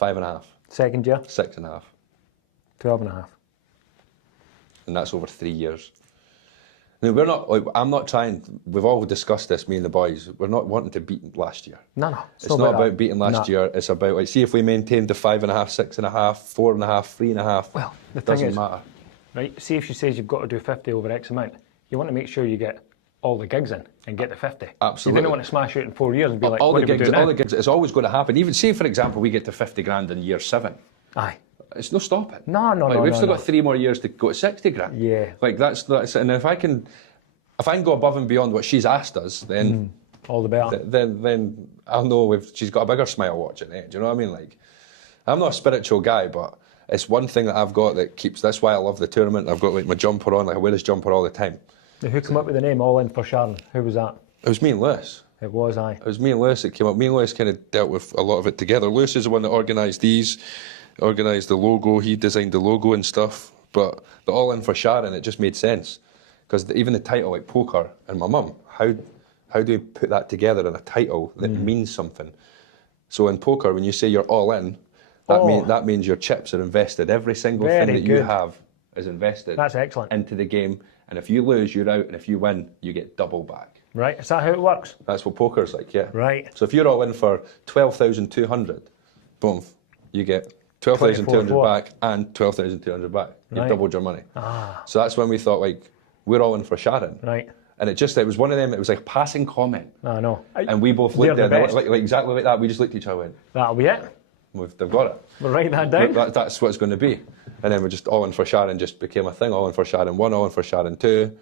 5.5. Second year? 6.5. 12.5. And that's over 3 years. I mean, we're not, like, I'm not trying, we've all discussed this, me and the boys, we're not wanting to beat last year. No. It's not about beating last year, it's about, like, see if we maintained the 5.5, 6.5, 4.5, 3.5. Well, the thing doesn't is, matter. Right, see if she says you've got to do 50 over X amount, you want to make sure you get all the gigs in and get the 50. Absolutely. You don't want to smash out in 4 years and be like, all what the do we do now? All the gigs, it's always going to happen. Even, say, for example, we get to 50 grand in year 7. Aye. It's no stopping. No. We've still got 3 more years to go to 60 grand. Yeah. Like, that's, and if I can go above and beyond what she's asked us, then all the better. Then I'll know if she's got a bigger smile watching it. Do you know what I mean? Like, I'm not a spiritual guy, but it's one thing that I've got that keeps. That's why I love the tournament. I've got, like, my jumper on. Like, I wear this jumper all the time. Now, who came up with the name All In For Sharon? Who was that? It was me and Lewis. It was, aye. It was me and Lewis that came up. Me and Lewis kind of dealt with a lot of it together. Lewis is the one that organised these, organised the logo. He designed the logo and stuff. But the All In For Sharon, it just made sense. Because even the title, like poker, and my mum, how do we put that together in a title that means something? So in poker, when you say you're all in, that means your chips are invested. Every single thing that you have is invested. That's excellent. Into the game. And if you lose, you're out. And if you win, you get double back. Right, is that how it works? That's what poker's like, yeah. Right. So if you're all in for 12,200, boom, you get 12,200 back and 12,200 back. You've doubled your money. So that's when we thought, like, we're all in for Sharon. Right. And it was one of them, it was like a passing comment. I know. And we both looked at it, like exactly like that. We just looked at each other and went, that'll be it. they've got it. We'll write that down. That's what it's going to be. And then we're just All In For Sharon just became a thing. All In For Sharon 1, All In For Sharon 2.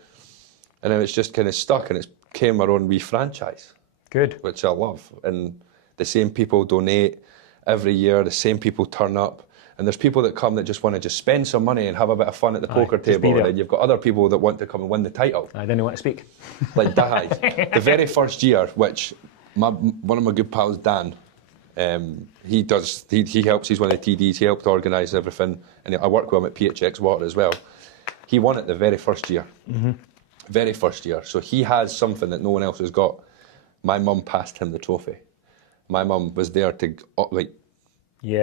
And then it's just kind of stuck, and it's became our own wee franchise. Good. Which I love. And the same people donate every year, the same people turn up. And there's people that come that just want to just spend some money and have a bit of fun at the poker table. And then you've got other people that want to come and win the title. I didn't want to speak. Like that. The very first year, which one of my good pals, Dan, he helps, he's one of the TDs, he helped organise everything. And I work with him at PHX Water as well. He won it the very first year. Very first year. So he has something that no one else has got. My mum passed him the trophy. My mum was there to, like,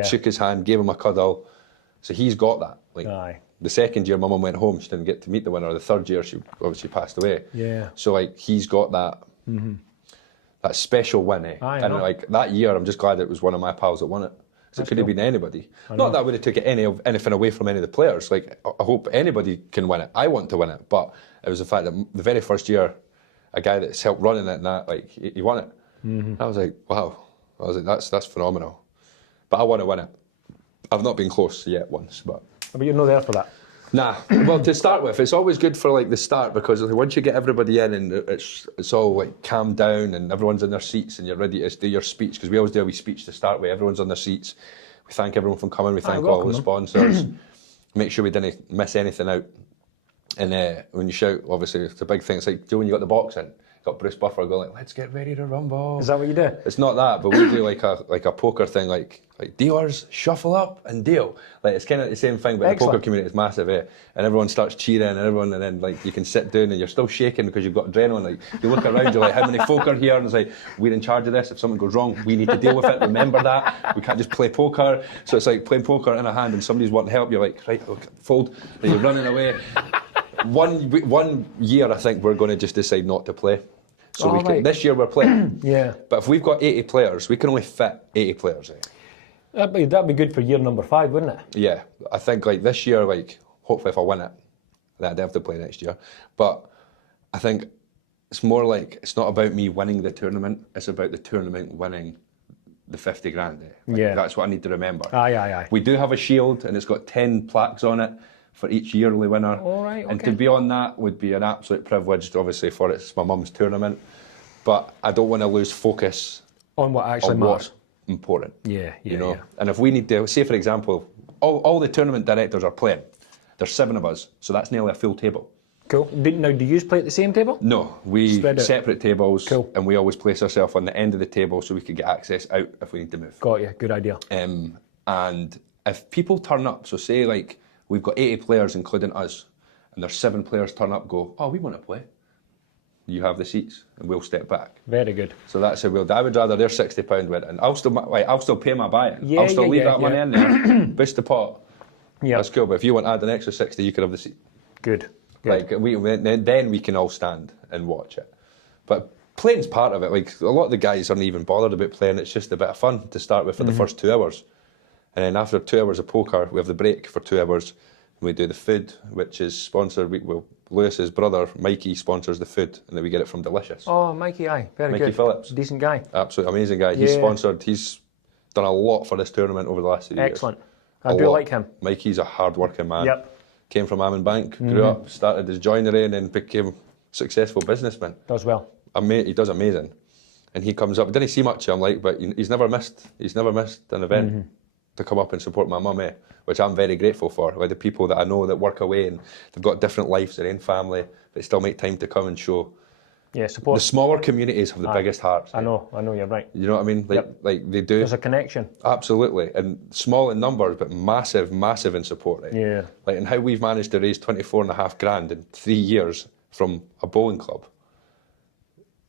shook his hand, gave him a cuddle. So he's got that. Like, the second year my mum went home, she didn't get to meet the winner. The third year she obviously passed away. Yeah. So, like, he's got that that special win, eh? And like that year I'm just glad it was one of my pals that won it. So it could have been anybody. Not that I would have took anything away from any of the players. Like, I hope anybody can win it. I want to win it. But it was the fact that the very first year, a guy that's helped running it and that, like, he won it. I was like, wow. I was like, that's phenomenal. But I want to win it. I've not been close yet once, but you're not there for that. Nah. Well, to start with, it's always good for, like, the start, because once you get everybody in and it's all, like, calmed down and everyone's in their seats and you're ready to do your speech, because we always do a wee speech to start with. Everyone's on their seats. We thank everyone for coming. We thank all the sponsors. Make sure we didn't miss anything out. And when you shout, obviously, it's a big thing. It's like, when you got the box in, got Bruce Buffer going, like, let's get ready to rumble. Is that what you do? It's not that, but we do like a poker thing, like dealers, shuffle up and deal. Like, it's kind of the same thing, but the poker community is massive, eh? And everyone starts cheering and then, like, you can sit down and you're still shaking because you've got adrenaline. Like, you look around, you're like, how many folk are here? And it's like, we're in charge of this. If something goes wrong, we need to deal with it. Remember that. We can't just play poker. So it's like playing poker in a hand and somebody's wanting help. You're like, right, okay, fold. And you're running away. One year, I think we're going to just decide not to play. So Oh, right. this year we're playing. Yeah. But if we've got 80 players, we can only fit 80 players in. That'd be good for year number 5, wouldn't it? Yeah, I think like this year, like hopefully if I win it, then I'd have to play next year. But I think it's more like it's not about me winning the tournament, it's about the tournament winning the 50 grand. Yeah. That's what I need to remember. Aye. We do have a shield and it's got 10 plaques on it for each yearly winner. All right, okay. And to be on that would be an absolute privilege, obviously, for it's my mum's tournament. But I don't want to lose focus On what actually on matters. what's important. Yeah, You know? yeah. And if we need to, say for example, all the tournament directors are playing. There's 7 of us, so that's nearly a full table. Cool. Now, do you play at the same table? No, we Spread out. separate tables, Cool. and we always place ourselves on the end of the table so we can get access out if we need to move. Got you. Good idea. And if people turn up, so say like we've got 80 players including us, and there's 7 players turn up, go, oh, we want to play. You have the seats, and we'll step back. Very good. So that's how I would rather their £60 win, and I'll still pay my buy-in. Yeah, I'll still yeah, leave yeah, that money yeah. in there, boost the pot. Yeah. That's cool. But if you want to add an extra 60, you could have the seat. Good. Like then we can all stand and watch it. But playing's part of it. Like a lot of the guys aren't even bothered about playing. It's just a bit of fun to start with for the first 2 hours, and then after 2 hours of poker, we have the break for 2 hours. And we do the food, which is sponsored. Lewis's brother Mikey sponsors the food, and then we get it from Delicious. Oh, Mikey, aye. Very Mikey good. Phillips. Decent guy. Absolutely amazing guy. He's Yeah. sponsored. He's done a lot for this tournament over the last 3 years. Excellent. I do like him. Mikey's a hard-working man. Yep. Came from Ammon Bank, grew up, started his joinery, and then became a successful businessman. Does well. He does amazing, and he comes up. Didn't see much of him, like, but he's never missed. He's never missed an event to come up and support my mum, which I'm very grateful for. Like the people that I know that work away and they've got different lives, their own family, but still make time to come and show. Yeah, support. The smaller communities have the biggest hearts. I know, you're right. You know what I mean? Like, like they do. There's a connection. Absolutely, and small in numbers, but massive in support. Yeah. Like, and how we've managed to raise 24.5 grand in 3 years from a bowling club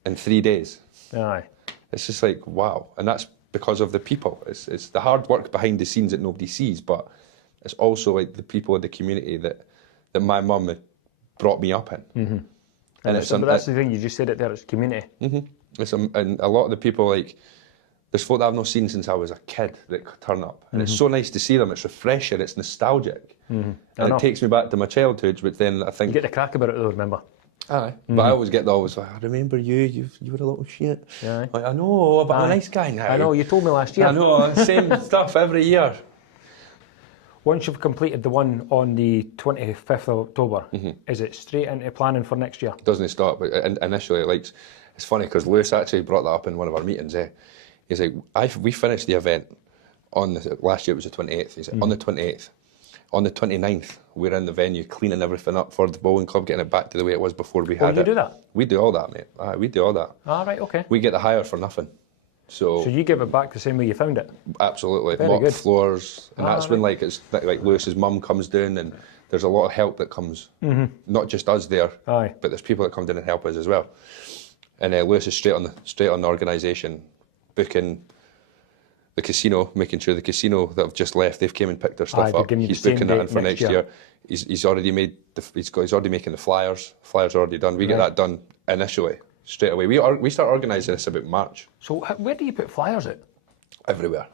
in 3 days. Aye. It's just like, wow. And that's because of the people. It's the hard work behind the scenes that nobody sees, but it's also like the people in the community that my mum had brought me up in. And But that's the thing, you just said it there, it's community. and a lot of the people, like, there's folk that I've not seen since I was a kid that turn up. And it's so nice to see them. It's refreshing, it's nostalgic. And it takes me back to my childhood, but then I think... You get the crack about it though, remember? Aye. But I always get like, I remember you were a little shit. Aye. Like, I know, but I'm a nice guy now. I know, you told me last year. I know, same stuff every year. Once you've completed the one on the 25th of October, is it straight into planning for next year? Doesn't stop. But initially, like, it's funny because Lewis actually brought that up in one of our meetings. He's like, we finished the event on last year it was the 28th. He's like, on the 28th, on the 29th, we're in the venue cleaning everything up for the bowling club, getting it back to the way it was before we had it. You do that? We do all that, mate. Aye, we do all that. Ah, right, okay. We get the hire for nothing. So you give it back the same way you found it? Absolutely. Very Mop good. floors, and that's when like it's like Lewis's mum comes down, and there's a lot of help that comes. Not just us there, Aye. but there's people that come down and help us as well. And Lewis is straight on the organisation, booking the casino, making sure the casino that have just left, they've came and picked their stuff up. He's booking that in for next year. He's already made he's already making the flyers. Flyers are already done. We get that done initially. Straight away. We start organising this about March. So where do you put flyers at? Everywhere.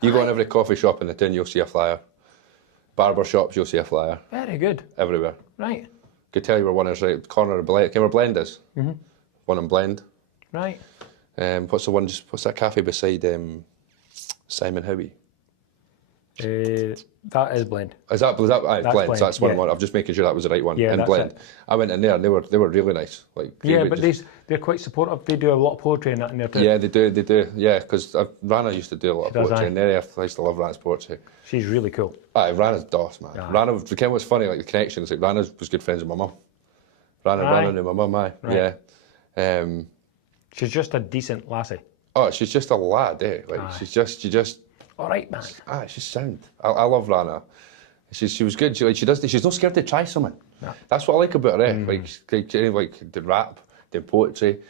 You go in every coffee shop in the town, you'll see a flyer. Barber shops, you'll see a flyer. Very good. Everywhere. Right. Could tell you where one is right corner of Blend. Can you know where Blend is? One in Blend. Right. What's that cafe beside Simon Howie? That is Blend. Was that Blend? Blend, So that's one yeah. of them. I'm just making sure that was the right one. Yeah, in that's Blend. it. I went in there and they were really nice. Like Yeah, but they're quite supportive. They do a lot of poetry and that in there too. yeah, they do. Yeah, because Rana used to do a lot of does, poetry aye. in there. I used to love Rana's poetry. She's really cool. Aye, Rana's DOS, man. Aye. Rana, what's funny, like the connections, like Rana was good friends with my mum. Rana knew my mum, aye. Right. Yeah. She's just a decent lassie. Oh, she's just a lad, Like, she just, All right, man. she's sound. I love Rana. She was good. She's not scared to try something. No. That's what I like about her, Like the rap, the poetry.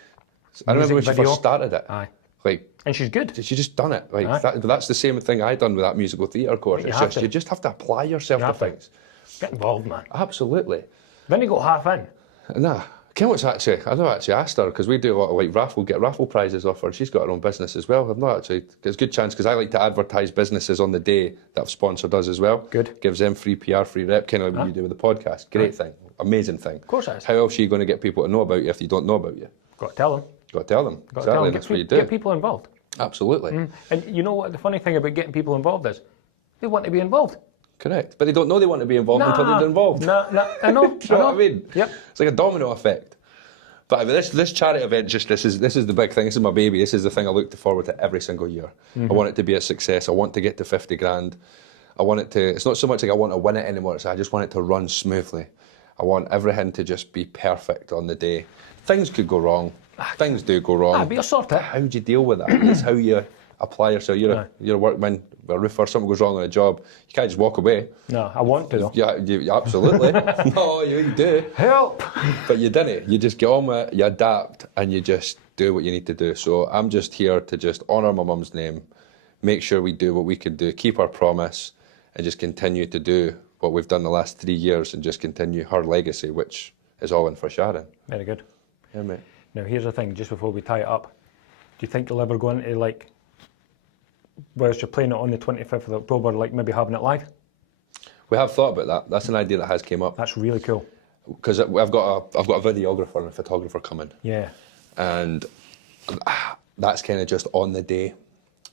I remember when she video. first started it. Aye. Like, And she's good. she just done it. Like, Aye. that's the same thing I done with that musical theatre course. You just have to apply yourself to have to. things. Get involved, man. Absolutely. Then you got half in. Nah, I've not actually asked her, because we do a lot of like raffle prizes off her. She's got her own business as well. I've not actually, it's a good chance, because I like to advertise businesses on the day that have sponsored us as well. Good. Gives them free PR, free rep, kind of like what you do with the podcast. Great thing. Amazing thing. Of course it is. How else are you going to get people to know about you if you don't know about you? Got to tell them. Got to tell them. Exactly, that's what you do. Get people involved. Absolutely. And you know what the funny thing about getting people involved is? They want to be involved. Correct. But they don't know they want to be involved until they're involved. I know. Do you know what I mean? Yep. It's like a domino effect. But I mean, this charity event, this is the big thing. This is my baby. This is the thing I look forward to every single year. I want it to be a success. I want to get to 50 grand. I want it to, it's not so much like I want to win it anymore. It's I just want it to run smoothly. I want everything to just be perfect on the day. Things could go wrong. Things do go wrong. But you'll sort it. How do you deal with that? It's how you apply yourself. You're a workman, a roofer, something goes wrong on a job. You can't just walk away. No, I want to though. Yeah, you absolutely. No, you do. Help! But you didn't. You just get on with it, you adapt, and you just do what you need to do. So I'm just here to just honour my mum's name, make sure we do what we can do, keep our promise, and just continue to do what we've done the last 3 years, and just continue her legacy, which is all in for Sharon. Very good. Yeah, mate. Now here's the thing, just before we tie it up, do you think you'll ever go into like, whilst you're playing it on the 25th of October, like maybe having it live? We have thought about that. That's an idea that has came up. That's really cool. Because I've got a videographer and a photographer coming. Yeah. And that's kind of just on the day.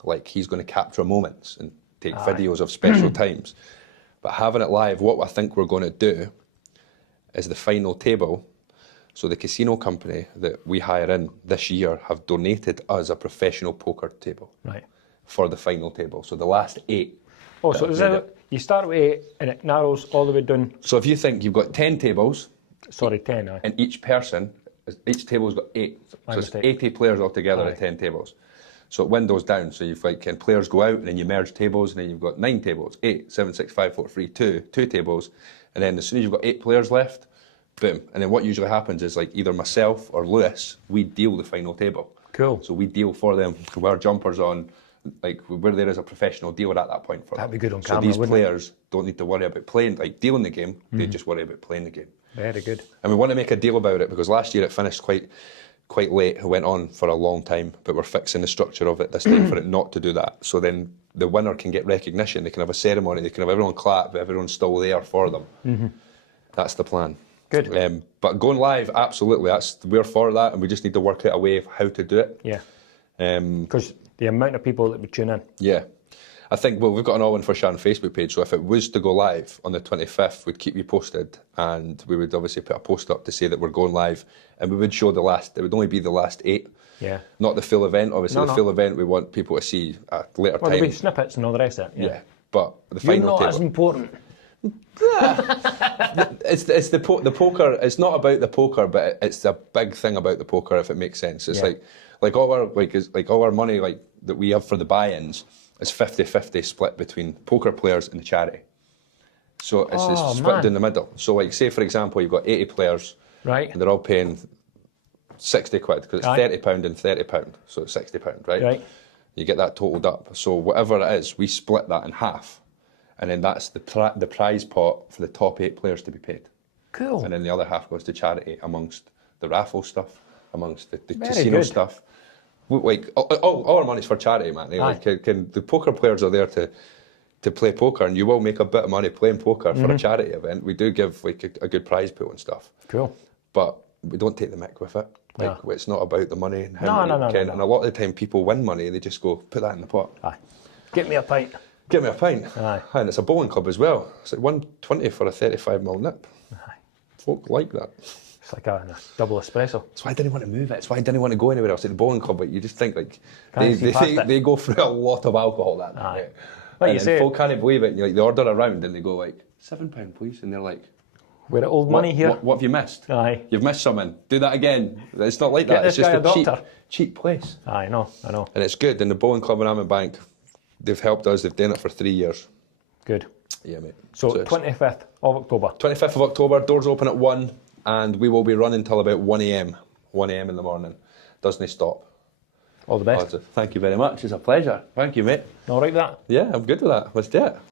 Like, he's going to capture moments and take videos of special times. But having it live, what I think we're going to do is the final table. So the casino company that we hire in this year have donated us a professional poker table. Right. For the final table. So the last 8. Oh, so is that, you start with 8 and it narrows all the way down? So if you think you've got 10 tables. Sorry, 10, aye. And each table's got 8. So it's 80 players altogether at 10 tables. So it windows down. So you've like, players go out and then you merge tables, and then you've got 9 tables. 8, 7, 6, 5, 4, 3, 2 tables. And then as soon as you've got 8 players left, boom. And then what usually happens is like either myself or Lewis, we deal the final table. Cool. So we deal for them, wear jumpers on, like we're there as a professional dealer at that point for them. That'd be good on so camera, these wouldn't players don't need to worry about playing, like dealing the game, they just worry about playing the game. Very good. And we want to make a deal about it, because last year it finished quite late. It went on for a long time, but we're fixing the structure of it this time for it not to do that. So then the winner can get recognition, they can have a ceremony, they can have everyone clap, but everyone's still there for them. That's the plan. Good. But going live, absolutely, we're for that, and we just need to work out a way of how to do it. Yeah. Because the amount of people that would tune in. Yeah. I think, well, we've got an All In For Sharon Facebook page, so if it was to go live on the 25th, we'd keep you posted, and we would obviously put a post up to say that we're going live, and we would show it would only be the last 8. Yeah. Not the full event, obviously. The full event, we want people to see at a later time. There'll be snippets and all the rest of it. Yeah. But the final You're not as important. It's the poker. It's not about the poker, but it's a big thing about the poker, if it makes sense. It's like all our money that we have for the buy-ins is 50-50 split between poker players and the charity. So it's split in the middle. So like, say for example, you've got 80 players, right? And they're all paying 60 quid, because it's £30 and £30, so it's £60, right? Right. You get that totaled up. So whatever it is, we split that in half. And then that's the prize pot for the top 8 players to be paid. Cool. And then the other half goes to charity, amongst the raffle stuff, amongst the casino stuff. Like all our money's for charity, man. The poker players are there to play poker, and you will make a bit of money playing poker for a charity event. We do give like a good prize pool and stuff. Cool. But we don't take the mick with it. Like, it's not about the money and how no. And a lot of the time people win money, they just go, put that in the pot. Aye. Get me a pint. Get me a pint. Aye. And it's a bowling club as well. It's like 120 for a 35ml nip. Aye. Folk like that. It's like a double espresso. That's why I didn't want to move it. That's why I didn't want to go anywhere else. At the bowling club, but you just think like they go through a lot of alcohol that night. Like and folk can't believe it. And they order a round and they go like, £7 please, and they're like, we're at old money here. What have you missed? Aye. You've missed something. Do that again. It's not like that. It's just a cheap place. I know. And it's good. And the bowling club in Bank, they've helped us. They've done it for 3 years. Good. Yeah, mate. So 25th of October. 25th of October. Doors open at 1, and we will be running till about 1 a.m. 1 a.m. in the morning. Doesn't stop. All the best. Thank you very much. It's a pleasure. Thank you, mate. All right with that? Yeah, I'm good with that. Let's do it.